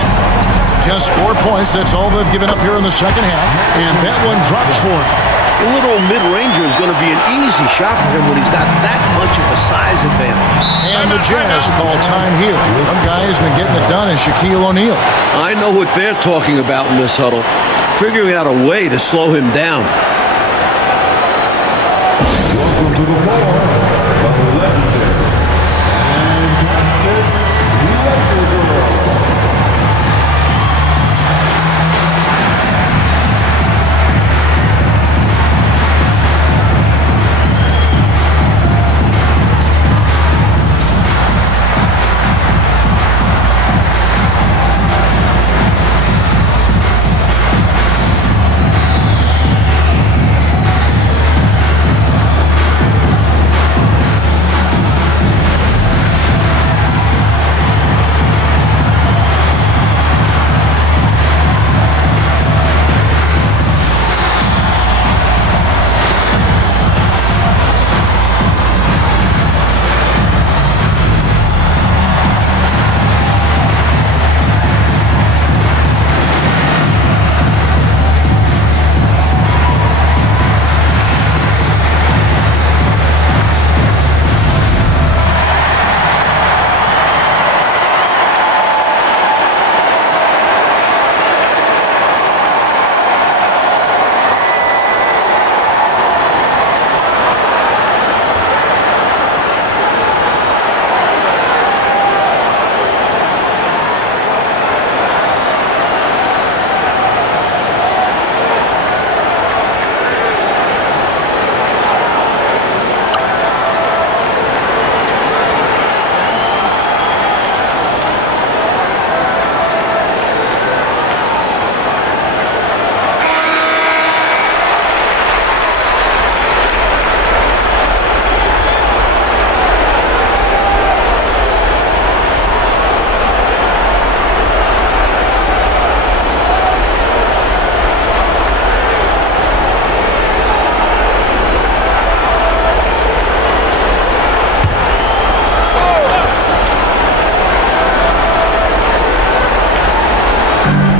Just 4 points. That's all they've given up here in the second half. And that one drops for him. The little mid-ranger is going to be an easy shot for him when he's got that much of a size advantage. And the Jazz call time here. One guy has been getting it done is Shaquille O'Neal. I know what they're talking about in this huddle. Figuring out a way to slow him down. Welcome to the floor, the legendary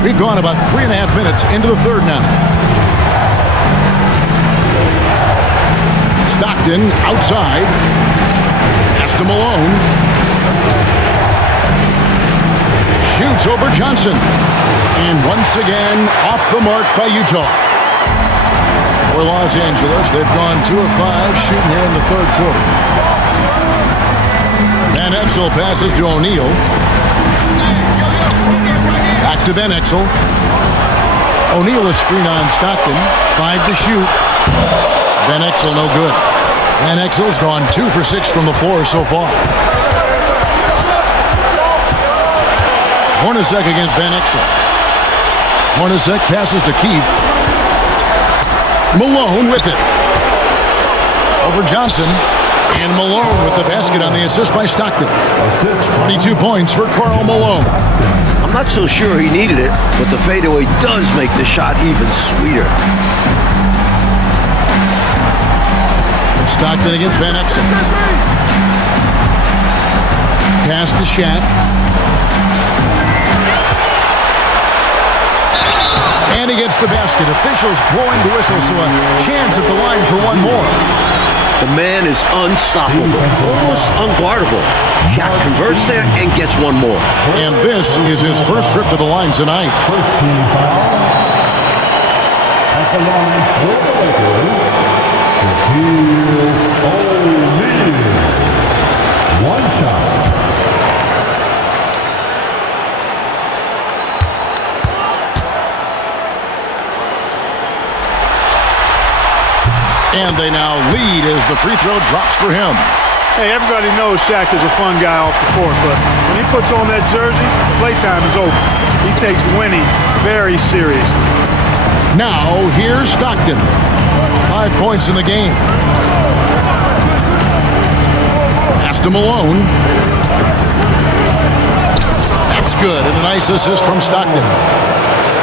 We've gone about 3.5 minutes into the third now. Stockton outside. Pass to Malone. Shoots over Johnson. And once again, off the mark by Utah. For Los Angeles, they've gone 2 of 5 shooting here in the third quarter. Van Exel passes to O'Neal. Back to Van Exel. O'Neal is screen on Stockton. 5 to shoot. Van Exel no good. Van Exel's gone 2 for 6 from the floor so far. Hornacek against Van Exel. Hornacek passes to Keith. Malone with it. Over Johnson. And Malone with the basket on the assist by Stockton. Assist. 22 points for Karl Malone. I'm not so sure he needed it, but the fadeaway does make the shot even sweeter. Stockton against Van Exel. Pass to Shat. And he gets the basket. Officials blowing the whistle, so a chance at the line for one more. The man is unstoppable, almost unguardable. Shaq converts there and gets one more. And this is his first trip to the line tonight. First team foul. At the line for the Lakers, Neal. One shot. And they now lead as the free throw drops for him. Hey, everybody knows Shaq is a fun guy off the court, but when he puts on that jersey, playtime is over. He takes winning very seriously. Now, here's Stockton. 5 points in the game. Pass to Malone. That's good, and a nice assist from Stockton.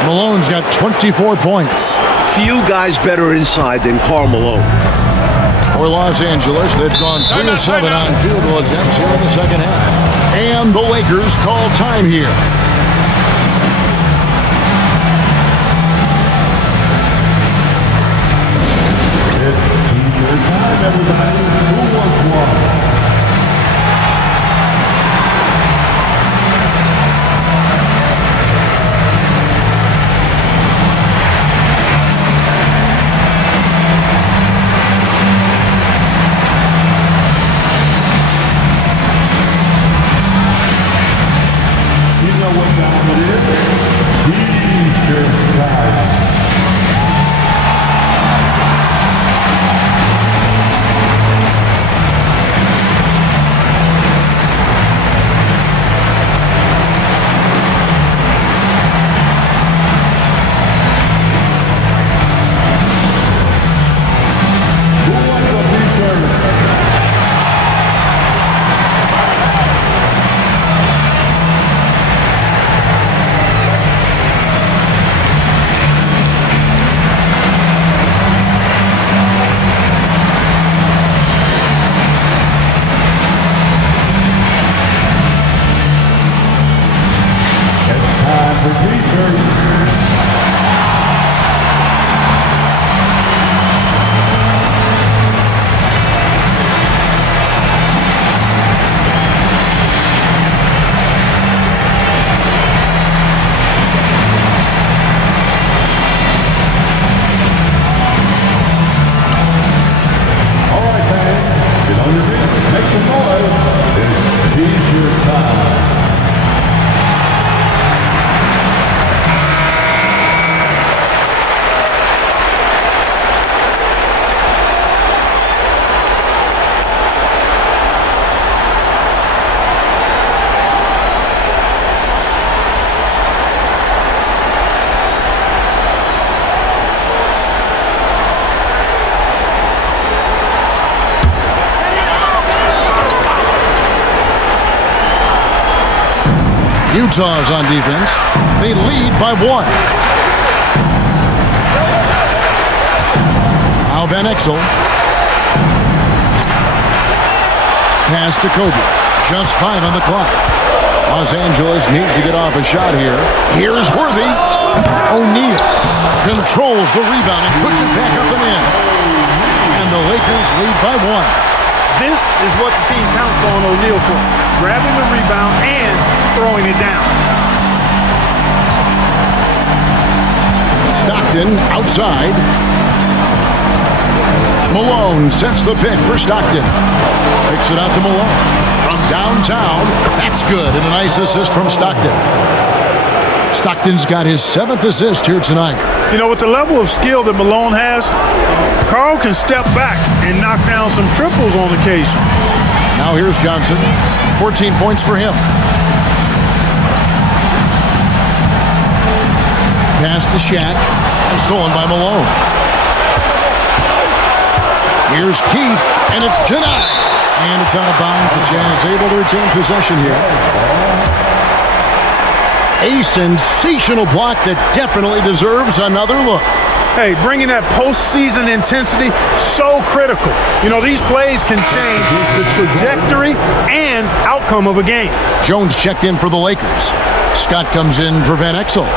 Malone's got 24 points. Few guys better inside than Karl Malone. For Los Angeles, they've gone 3 of 7 on field goal attempts here in the second half. And the Lakers call time here. It's T-shirt time, everybody. Who wants one? Utah's on defense. They lead by 1. Now Van Exel. Pass to Kobe. Just 5 on the clock. Los Angeles needs to get off a shot here. Here's Worthy. O'Neal controls the rebound and puts it back up and in. And the Lakers lead by 1. This is what the team counts on O'Neal for. Grabbing the rebound and throwing it down. Stockton outside. Malone sets the pick for Stockton. Picks it out to Malone. From downtown, that's good. And a nice assist from Stockton. Stockton's got his 7th assist here tonight. You know, with the level of skill that Malone has, Karl can step back and knock down some triples on occasion. Now here's Johnson. 14 points for him. Pass to Shat and stolen by Malone. Here's Keith, and it's denied. And it's out of bounds. The Jazz able to retain possession here. A sensational block that definitely deserves another look. Hey, bringing that postseason intensity, so critical. You know, these plays can change the trajectory and outcome of a game. Jones checked in for the Lakers. Scott comes in for Van Exel.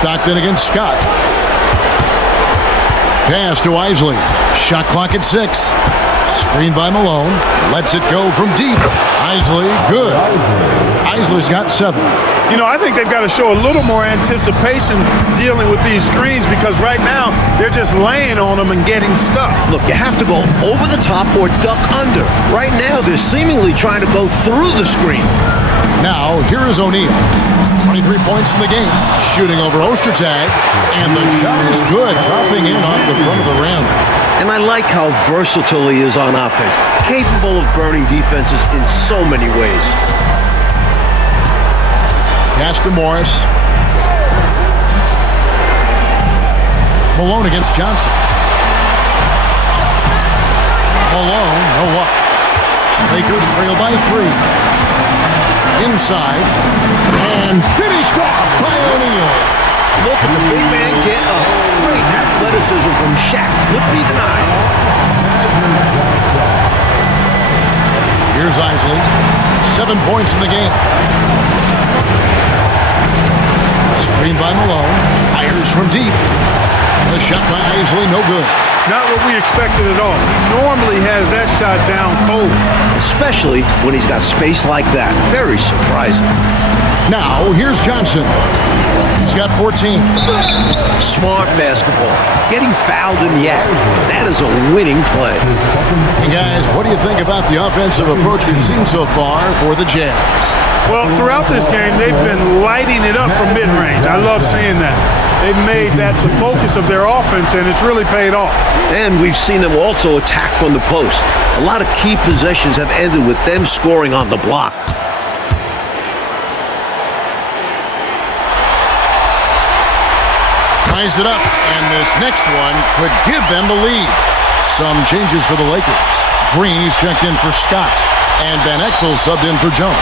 Stockton against Scott. Pass to Isley. Shot clock at 6. Screen by Malone. Lets it go from deep. Isley, good. Isley's got 7. You know, I think they've got to show a little more anticipation dealing with these screens because right now they're just laying on them and getting stuck. Look, you have to go over the top or duck under. Right now, they're seemingly trying to go through the screen. Now, here is O'Neal. 23 points in the game. Shooting over Ostertag. And the shot is good. Dropping in off the front of the rim. And I like how versatile he is on offense. Capable of burning defenses in so many ways. Pass to Morris. Malone against Johnson. Malone, no luck. Lakers trail by 3. Inside. And finished off by O'Neal. Look at the big man get up. Great athleticism from Shaq. Would be denied. Here's Isley. 7 points in the game. Screen by Malone. Fires from deep. The shot by Isley, no good. Not what we expected at all. He normally has that shot down cold. Especially when he's got space like that. Very surprising. Now, here's Johnson. He's got 14. Smart basketball. Getting fouled in the act. That is a winning play. Hey guys, what do you think about the offensive approach we've seen so far for the Jazz? Well, throughout this game, they've been lighting it up from mid-range. I love seeing that. They've made that the focus of their offense, and it's really paid off. And we've seen them also attack from the post. A lot of key possessions have ended with them scoring on the block. Ties it up, and this next one could give them the lead. Some changes for the Lakers. Green's checked in for Scott, and Van Exel subbed in for Jones.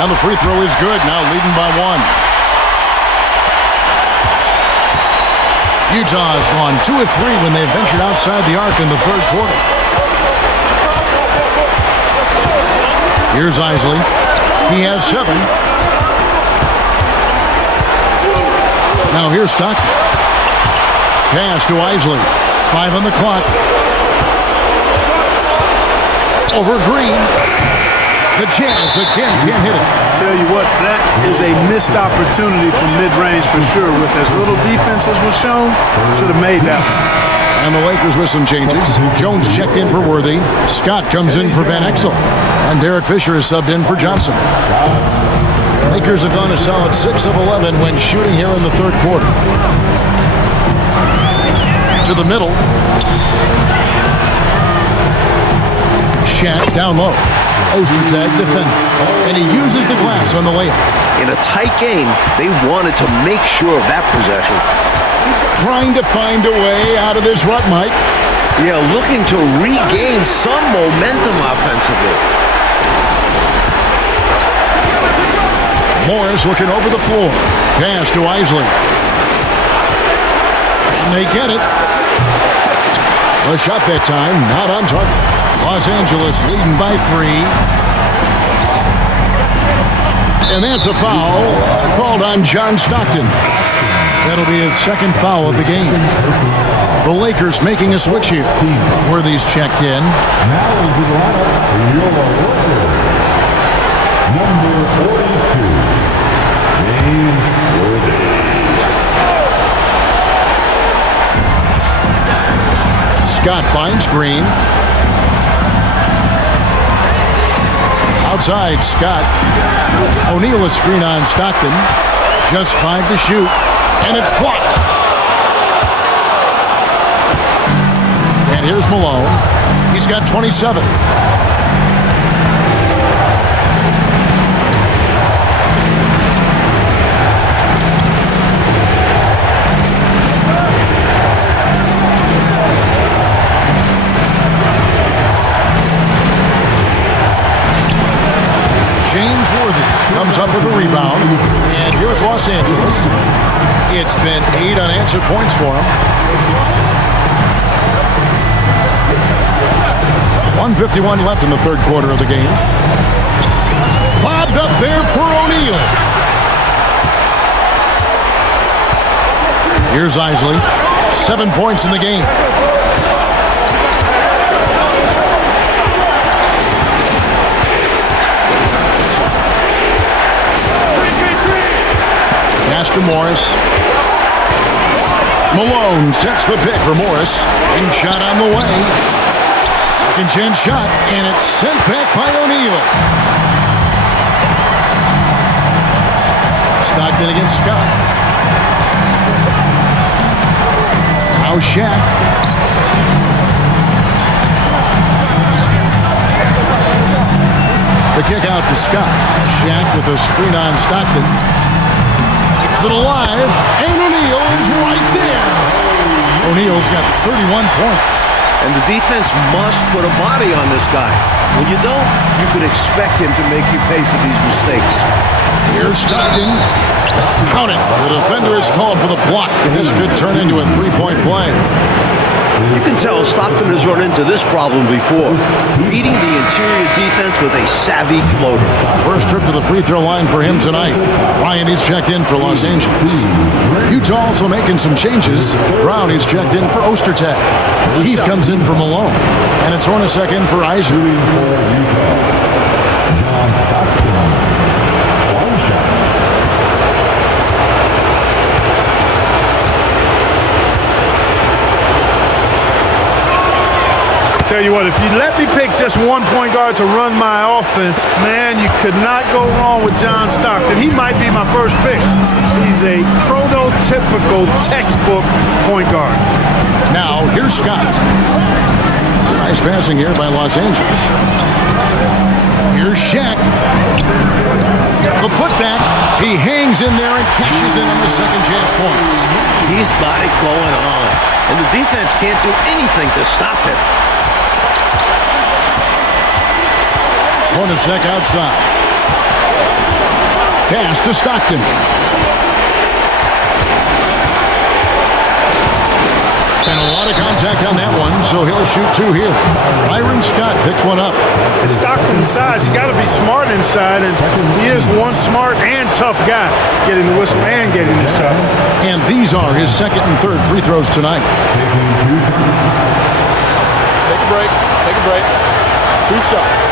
And the free throw is good, now leading by 1. Utah has gone 2 of 3 when they ventured outside the arc in the third quarter. Here's Isley. He has 7. Now here's Stockton. Pass to Isley. 5 on the clock. Over Green. The Jazz again can't hit it. Tell you what, that is a missed opportunity from mid-range for sure. With as little defense as was shown, should have made that one. And the Lakers with some changes. Jones checked in for Worthy. Scott comes in for Van Exel. And Derek Fisher is subbed in for Johnson. Lakers have gone a solid 6 of 11 when shooting here in the third quarter. To the middle. Shaq down low. Ostertag defending. And he uses the glass on the layup. In a tight game, they wanted to make sure of that possession. Trying to find a way out of this rut, Mike. Yeah, looking to regain some momentum offensively. Morris looking over the floor. Pass to Isley. And they get it. A shot that time, not on target. Los Angeles leading by 3. And that's a foul called on John Stockton. That'll be his second foul of the game. The Lakers making a switch here. Worthy's checked in. Now into the lineup for your Lakers. Number 42, James Worthy. Scott finds Green. Outside, Scott. O'Neal a screen on Stockton. Just 5 to shoot, and it's blocked. And here's Malone. He's got 27. James Worthy comes up with a rebound, and here's Los Angeles. It's been 8 unanswered points for him. 1:51 left in the third quarter of the game. Bobbed up there for O'Neal. Here's Isley. 7 points in the game. Pass to Morris. Malone sets the pick for Morris. And shot on the way. Second chance shot, and it's sent back by O'Neal. Stockton against Scott. Now Shaq. The kick out to Scott. Shaq with a screen on Stockton. Keeps it alive, and O'Neal is right there. O'Neal's got 31 points. And the defense must put a body on this guy. When you don't, you could expect him to make you pay for these mistakes. Here's Stockton. Count it. The defender is called for the block, and this could turn into a three-point play. You can tell Stockton has run into this problem before, beating the interior defense with a savvy floater. First trip to the free throw line for him tonight. Ryan is checked in for Los Angeles. Utah also making some changes. Brown is checked in for Ostertag. Keith comes in for Malone. And it's Hornacek in for Isaac. John Stockton. One shot. Tell you what, if you let me pick just one point guard to run my offense, man, you could not go wrong with John Stockton. He might be my first pick. He's a prototypical textbook point guard. Now, here's Scott. It's a nice passing here by Los Angeles. Here's Shaq. The putback. He hangs in there and cashes in on the second chance points. He's got it going on, and the defense can't do anything to stop him. Hornacek outside. Pass to Stockton. And a lot of contact on that one, so he'll shoot 2 here. Byron Scott picks one up. At Stockton's size, he's got to be smart inside, and he is one smart and tough guy, getting the whistle and getting the shot. And these are his second and third free throws tonight. Take a break. Take a break. 2 shots.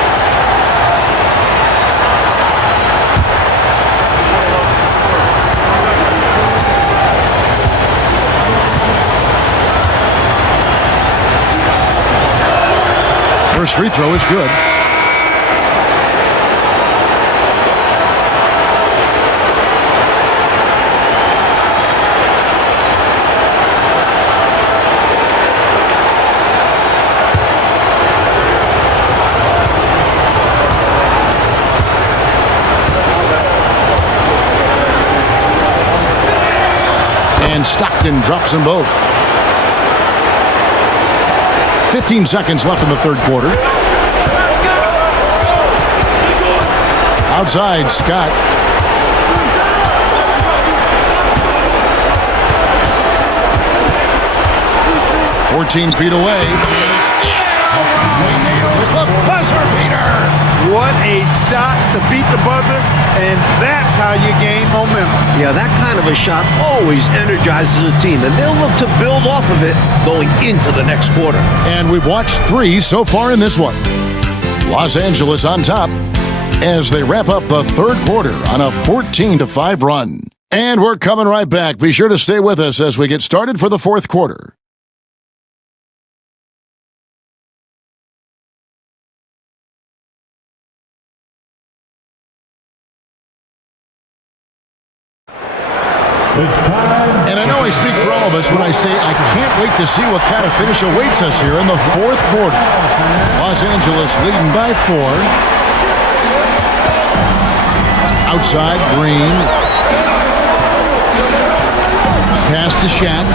First free throw is good. And Stockton drops them both. 15 seconds left in the third quarter. Outside, Scott. Yeah! 14 feet away. He nails the buzzer beater. What a shot to beat the buzzer, and that's how you gain momentum. Yeah, that kind of a shot always energizes a team, and they'll look to build off of it going into the next quarter. And we've watched 3 so far in this one. Los Angeles on top as they wrap up the third quarter on a 14-5 run. And we're coming right back. Be sure to stay with us as we get started for the fourth quarter. It's time. And I know I speak for all of us when I say I can't wait to see what kind of finish awaits us here in the fourth quarter. Los Angeles leading by 4. Outside, Green. Pass to Shaq.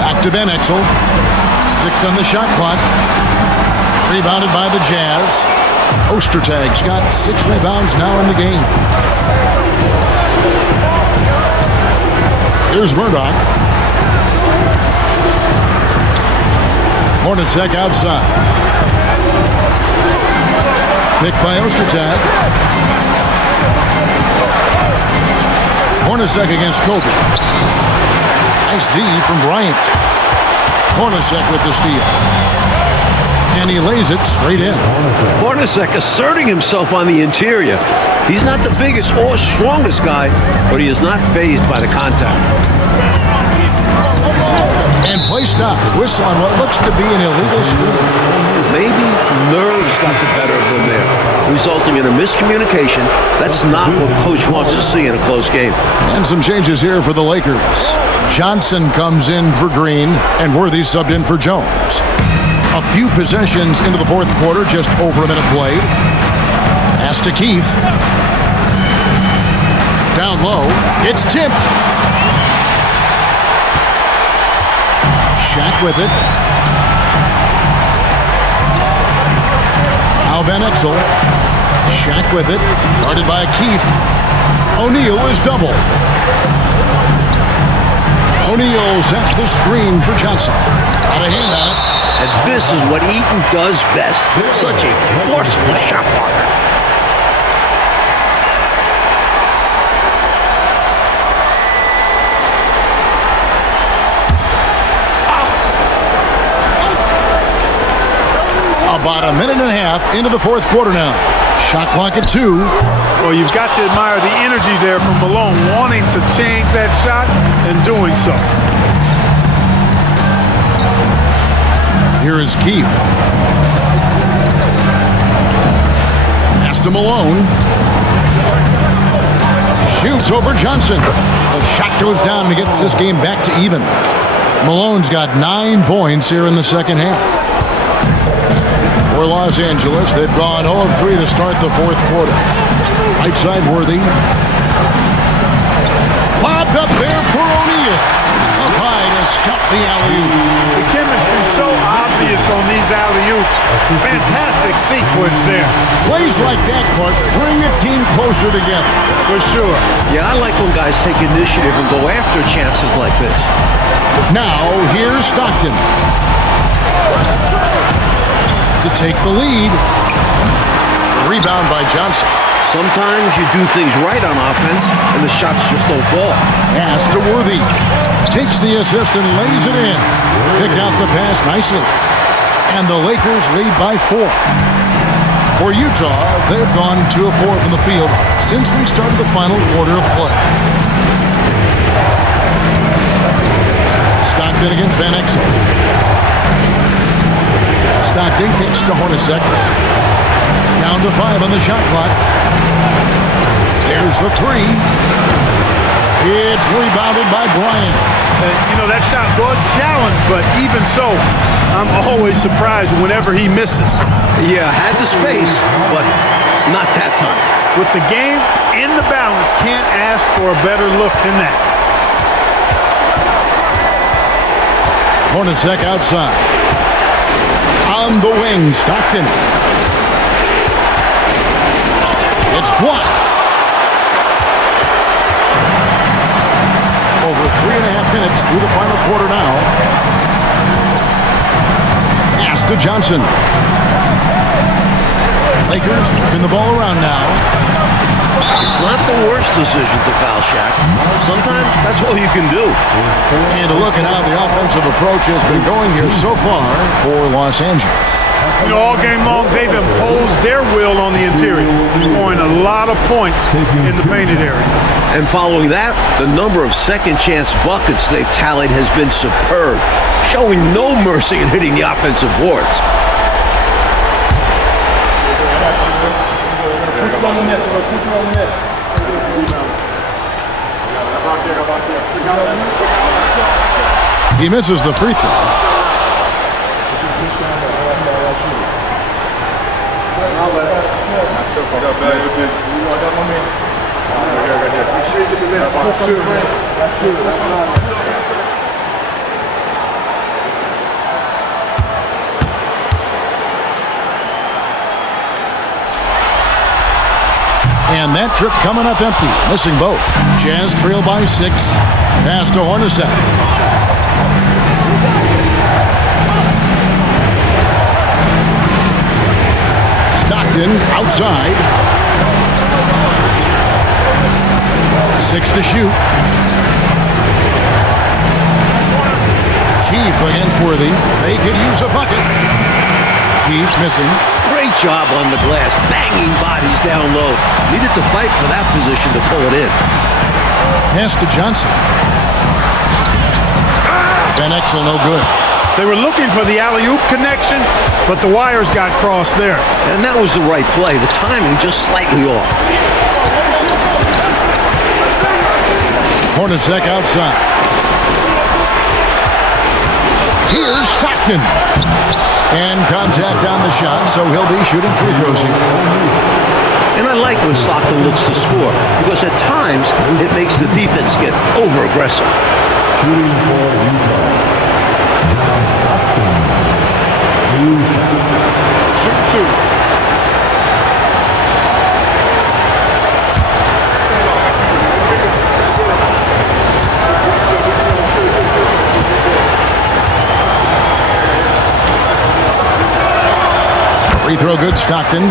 Back to Van Exel. 6 on the shot clock. Rebounded by the Jazz. Ostertag's got 6 rebounds now in the game. Here's Murdoch. Hornacek outside. Picked by Ostertag. Hornacek against Kobe. Nice D from Bryant. Hornacek with the steal. And he lays it straight in. Hornacek asserting himself on the interior. He's not the biggest or strongest guy, but he is not fazed by the contact. And play stops. Whistle on what looks to be an illegal screen. Maybe nerves got the better of them there, resulting in a miscommunication. That's not what coach wants to see in a close game. And some changes here for the Lakers. Johnson comes in for Green, and Worthy subbed in for Jones. A few possessions into the fourth quarter, just over a minute played. Pass to Keith. Down low. It's tipped. Shaq with it. Now Van Exel. Shaq with it. Guarded by Keith. O'Neal is double. O'Neal sets the screen for Johnson. Got a hand on it. And this is what Eaton does best. Such a forceful shot blocker. About a minute and a half into the fourth quarter now. Shot clock at 2. Well, you've got to admire the energy there from Malone, wanting to change that shot and doing so. Here is Keith. Pass to Malone. Shoots over Johnson. The shot goes down and gets this game back to even. Malone's got 9 points here in the second half. For Los Angeles, they've gone 0 of 3 to start the fourth quarter. Right side Worthy. Lobbed up there for O'Neal. Up high to stuff the alley-oop. The chemistry's so obvious on these alley-oops. Fantastic sequence there. Plays like that, Clark, bring the team closer together. For sure. Yeah, I like when guys take initiative and go after chances like this. Now, here's Stockton. To take the lead. Rebound by Johnson. Sometimes you do things right on offense, and the shots just don't fall. Pass to Worthy. Takes the assist and lays it in. Picked out the pass nicely. And the Lakers lead by 4. For Utah, they've gone 2 of 4 from the field since we started the final quarter of play. Stockton against Van Exel. Stockton kicks to Hornacek. Down to 5 on the shot clock. There's the 3. It's rebounded by Bryant. That shot was challenged, but even so, I'm always surprised whenever he misses. Yeah, had the space, but not that time. With the game in the balance, can't ask for a better look than that. Hornacek outside. On the wing, Stockton. It's blocked. Over 3.5 minutes through the final quarter now. Pass to Johnson. Lakers moving the ball around now. It's not the worst decision to foul Shaq. Sometimes that's all you can do. And a look at how the offensive approach has been going here so far for Los Angeles. All game long, they've imposed their will on the interior, scoring a lot of points in the painted area. And following that, the number of second-chance buckets they've tallied has been superb, showing no mercy in hitting the offensive boards. He misses the free throw. And that trip coming up empty, missing both. Jazz trail by 6. Pass to Hornacek. Stockton outside. 6 to shoot. Keefe against Worthy. They could use a bucket. Keefe missing. Great job on the glass, banging bodies down low. Needed to fight for that position to pull it in. Pass to Johnson. Van Exel no good. They were looking for the alley-oop connection, but the wires got crossed there. And that was the right play. The timing just slightly off. Hornacek outside. Here's Stockton. And contact on the shot, so he'll be shooting free throws here. And I like when Stockton looks to score, because at times it makes the defense get over-aggressive. Shooting for Utah. John Stockton. Shoot 2. Free throw good, Stockton.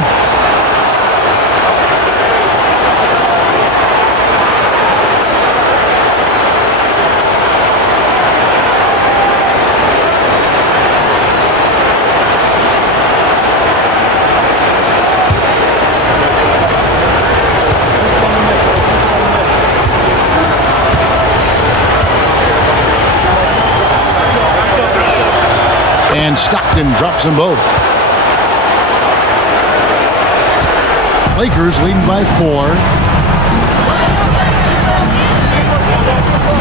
And Stockton drops them both. Lakers leading by 4.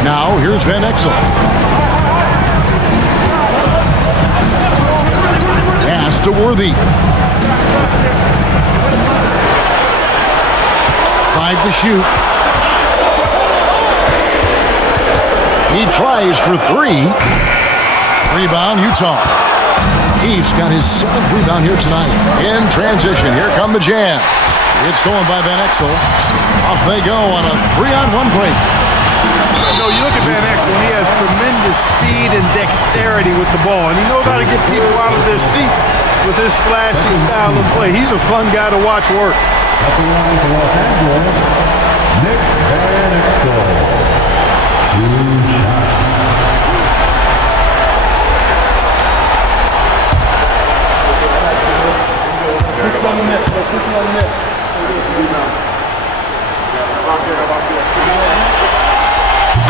Now, here's Van Exel. Pass to Worthy. 5 to shoot. He tries for 3. Rebound, Utah. Keefe's got his 7th rebound here tonight. In transition, here come the Jazz. It's stolen by Van Exel. Off they go on a 3-on-1 break. No, you look at Van Exel, and he has tremendous speed and dexterity with the ball, and he knows how to get people out of their seats with his flashy style of play. He's a fun guy to watch work. At the line for Los Angeles, Nick Van Exel. 2 shots.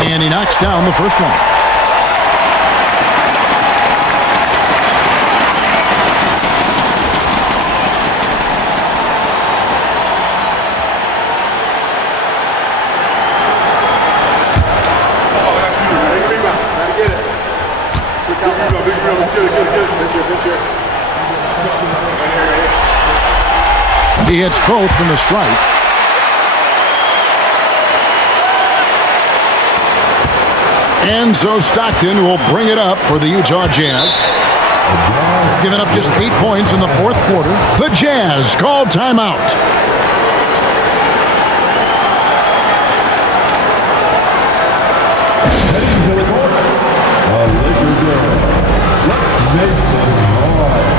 And he knocks down the first one. He hits both from the stripe. And so Stockton will bring it up for the Utah Jazz. Giving up just 8 points in the fourth quarter. The Jazz called timeout. Heading to the court, the Lakers are. Let's make some noise.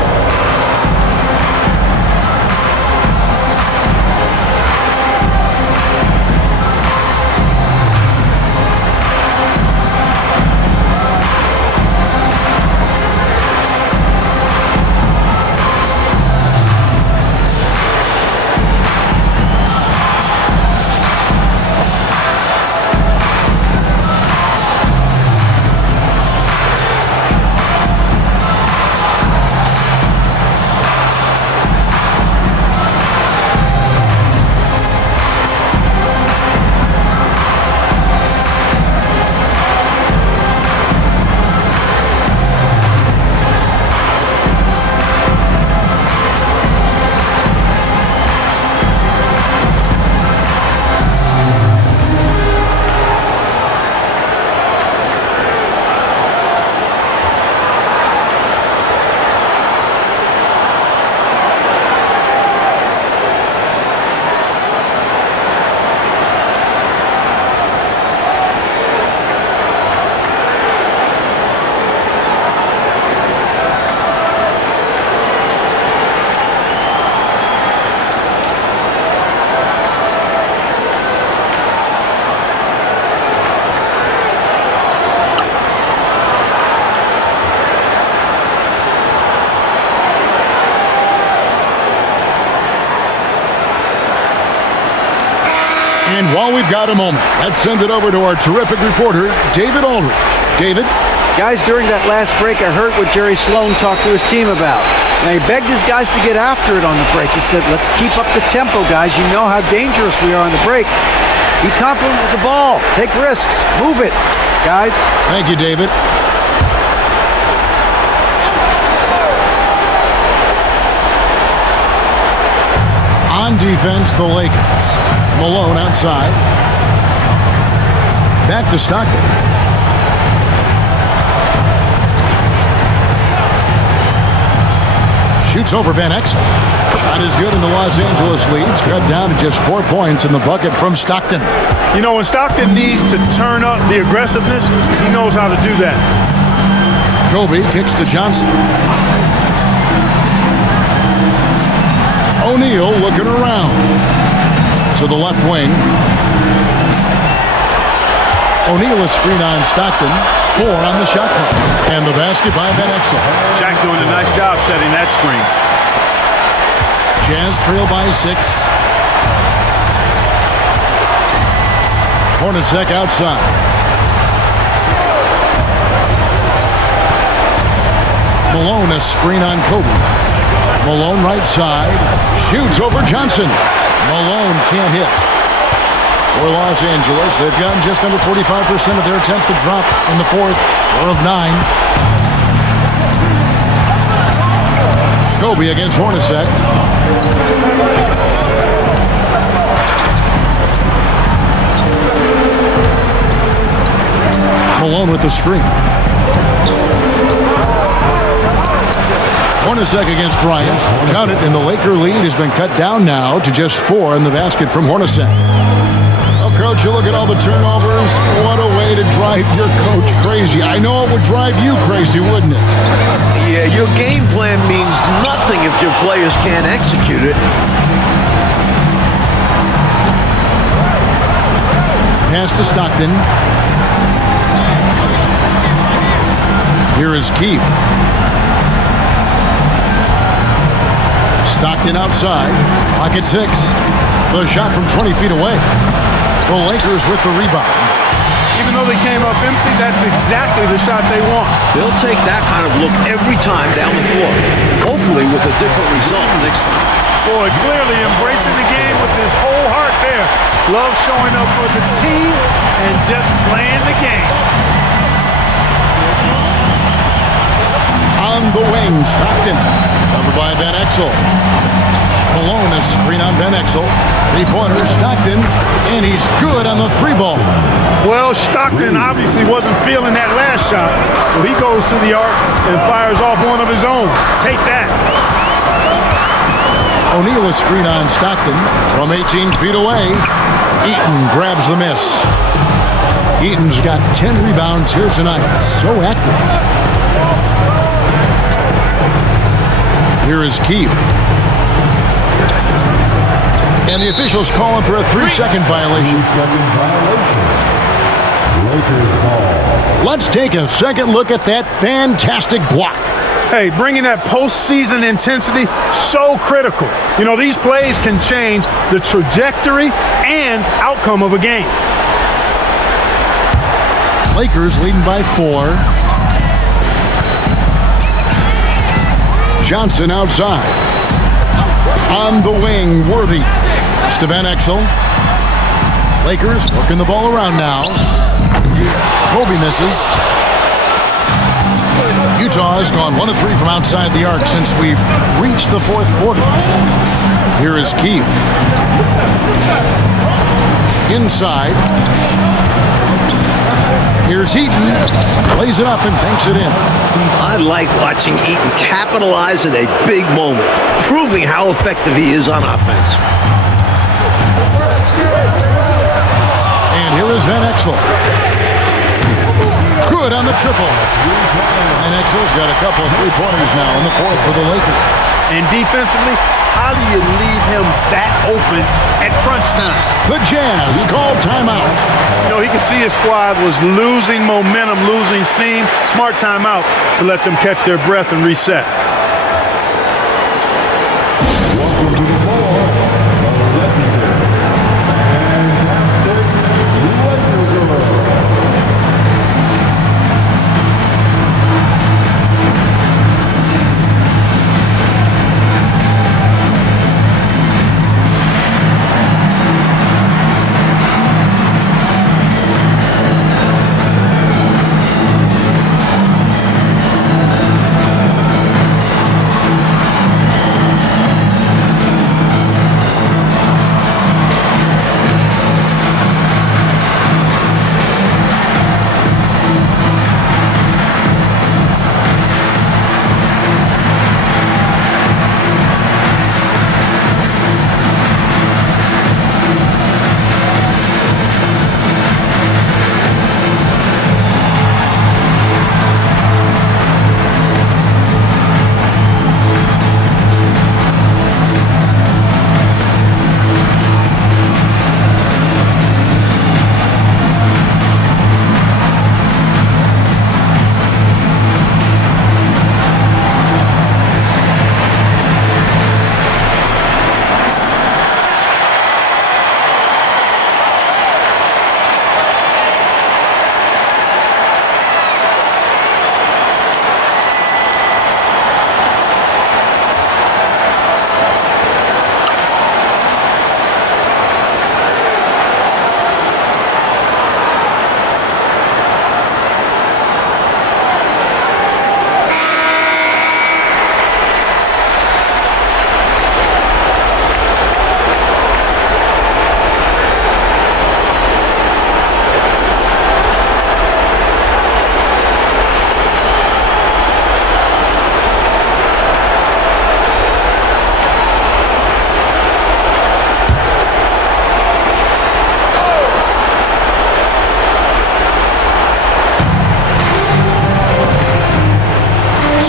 While we've got a moment, let's send it over to our terrific reporter, David Aldridge. David? Guys, during that last break, I heard what Jerry Sloan talked to his team about. Now, he begged his guys to get after it on the break. He said, let's keep up the tempo, guys. You know how dangerous we are on the break. Be confident with the ball. Take risks. Move it, guys. Thank you, David. On defense, the Lakers. Malone outside. Back to Stockton. Shoots over Van Exel. Shot is good, and the Los Angeles leads cut down to just 4 points in the bucket from Stockton. You know, when Stockton needs to turn up the aggressiveness, he knows how to do that. Kobe kicks to Johnson. O'Neal looking around to the left wing. O'Neal is screen on Stockton. 4 on the shot clock. And the basket by Van Exel. Shaq doing a nice job setting that screen. Jazz trail by 6. Hornacek outside. Malone a screen on Kobe. Malone right side. Shoots over Johnson. Malone can't hit. For Los Angeles, they've gotten just under 45% of their attempts to drop in the fourth. 4 of 9. Kobe against Hornacek. Malone with the screen. Hornacek against Bryant. Count it, and the Laker lead has been cut down now to just 4 in the basket from Hornacek. Oh, Coach, you look at all the turnovers. What a way to drive your coach crazy. I know it would drive you crazy, wouldn't it? Yeah, your game plan means nothing if your players can't execute it. Pass to Stockton. Here is Keith. Stockton outside. Pocket 6. The shot from 20 feet away. The Lakers with the rebound. Even though they came up empty, that's exactly the shot they want. They'll take that kind of look every time down the floor. Hopefully with a different result next time. Boy, clearly embracing the game with his whole heart there. Loves showing up for the team and just playing the game. On the wing, Stockton. Covered by Van Exel. Malone a screen on Van Exel. 3-pointer, Stockton. And he's good on the 3-ball. Well, Stockton obviously wasn't feeling that last shot. So he goes to the arc and fires off one of his own. Take that. O'Neal a screen on Stockton from 18 feet away. Eaton grabs the miss. Eaton's got 10 rebounds here tonight. So active. Here is Keith. And the officials calling for a 3-second violation. Lakers ball. Let's take a second look at that fantastic block. Hey, bringing that postseason intensity, so critical. You know, these plays can change the trajectory and outcome of a game. Lakers leading by 4. Johnson outside. On the wing, Worthy. It's to Van Exel. Lakers working the ball around now. Kobe misses. Utah has gone 1 of 3 from outside the arc since we've reached the fourth quarter. Here is Keith. Inside. Here's Eaton. Plays it up and banks it in. I like watching Eaton capitalize in a big moment, proving how effective he is on offense. And here is Van Exel. Good on the triple. Van Exel's got a couple of 3-pointers now in the fourth for the Lakers. And defensively, how do you leave him that open at crunch time? The Jazz call timeout. You know, he could see his squad was losing momentum, losing steam. Smart timeout to let them catch their breath and reset. Welcome to the floor, the legendary, fantastic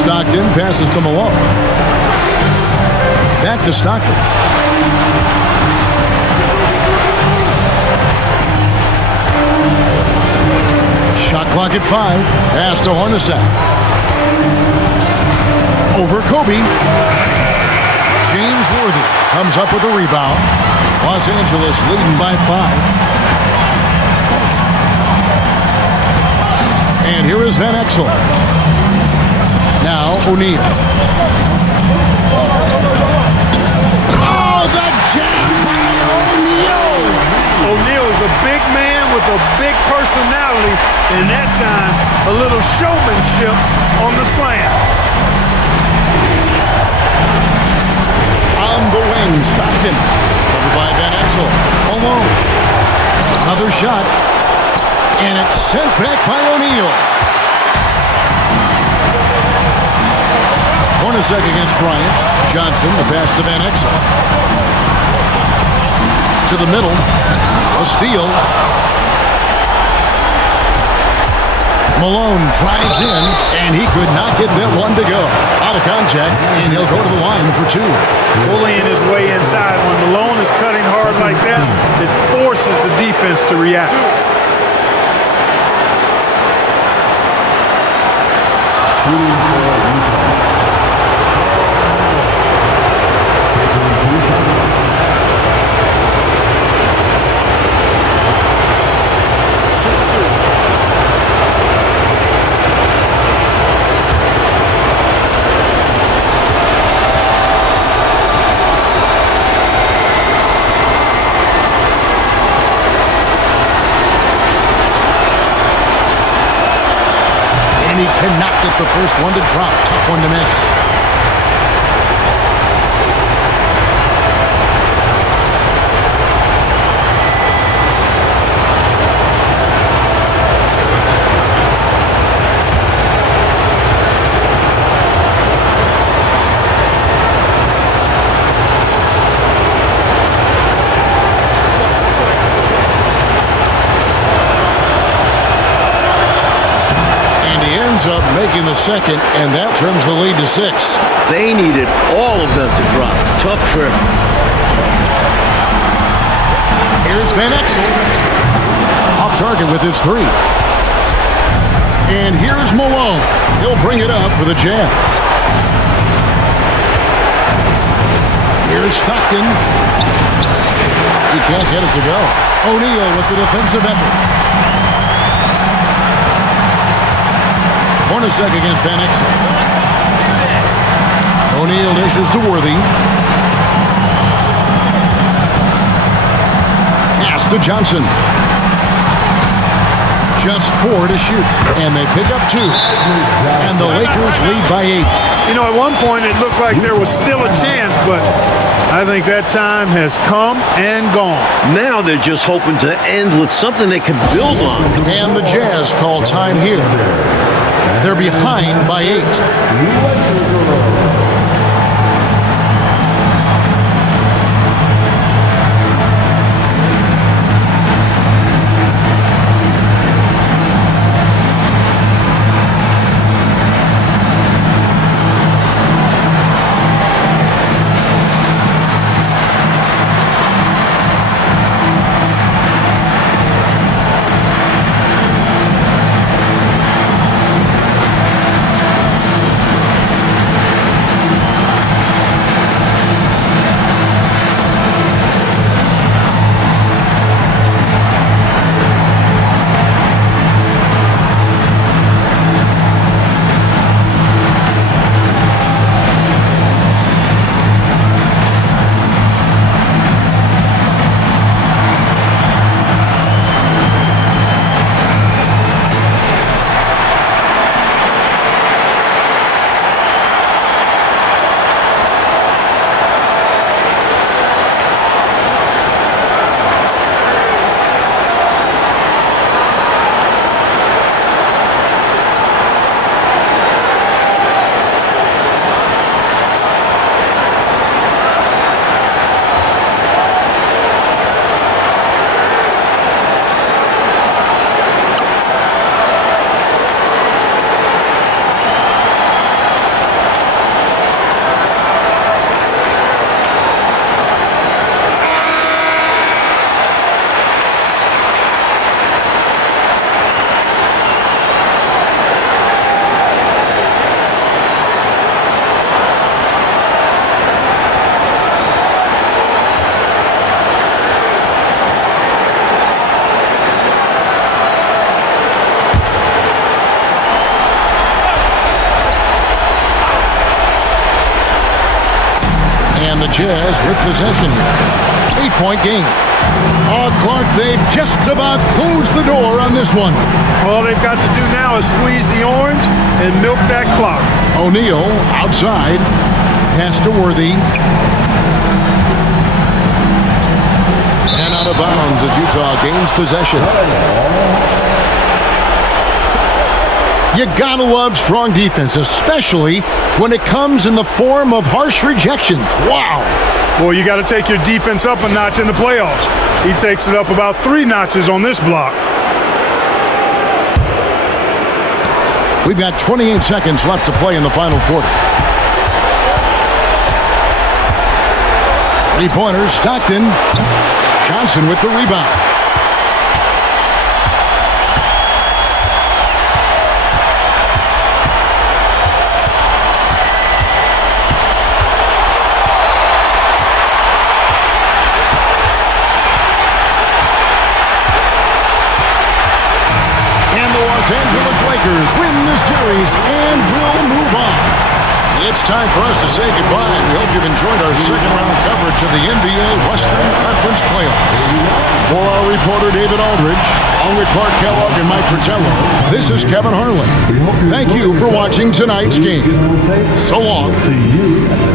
Stockton passes to Malone. Back to Stockton. Shot clock at 5. Pass to Hornacek. Over Kobe. James Worthy comes up with a rebound. Los Angeles leading by 5. And here is Van Exel. Now O'Neal. Oh, the jam by O'Neal! O'Neal is a big man with a big personality, and that time a little showmanship on the slam. On the wing, Stockton. Covered by Van Exel. Alone. Another shot. And it's sent back by O'Neal. Hornacek against Bryant. Johnson, the pass to Van Exel. To the middle. A steal. Malone drives in, and he could not get that one to go. Out of contact, and he'll go to the line for 2. Bullying his way inside. When Malone is cutting hard like that, it forces the defense to react. He cannot get the first one to drop. Tough one to miss. Up making the second, and that trims the lead to 6. They needed all of them to drop. Tough trip. Here's Van Exel. Off target with his 3. And here's Malone. He'll bring it up for the Jazz. Here's Stockton. He can't get it to go. O'Neal with the defensive effort. Hornacek against Van Exel. O'Neal dishes to Worthy. Pass to Johnson. Just 4 to shoot. And they pick up 2. And the Lakers lead by 8. You know, at one point it looked like there was still a chance, but I think that time has come and gone. Now they're just hoping to end with something they can build on. And the Jazz call time here. They're behind by 8. Jazz with possession here. 8-point game. Oh, Clark, they've just about closed the door on this one. All they've got to do now is squeeze the orange and milk that clock. O'Neal outside. Pass to Worthy. And out of bounds as Utah gains possession. You gotta love strong defense, especially when it comes in the form of harsh rejections. Wow. Boy, you got to take your defense up a notch in the playoffs. He takes it up about 3 notches on this block. We've got 28 seconds left to play in the final quarter. 3-pointers, Stockton. Johnson with the rebound. Los Angeles Lakers win the series and will move on. It's time for us to say goodbye. We hope you've enjoyed our second-round coverage of the NBA Western Conference Playoffs. For our reporter David Aldridge, along with Clark Kellogg and Mike Fratello, this is Kevin Harlan. Thank you for watching tonight's game. So long. See you at the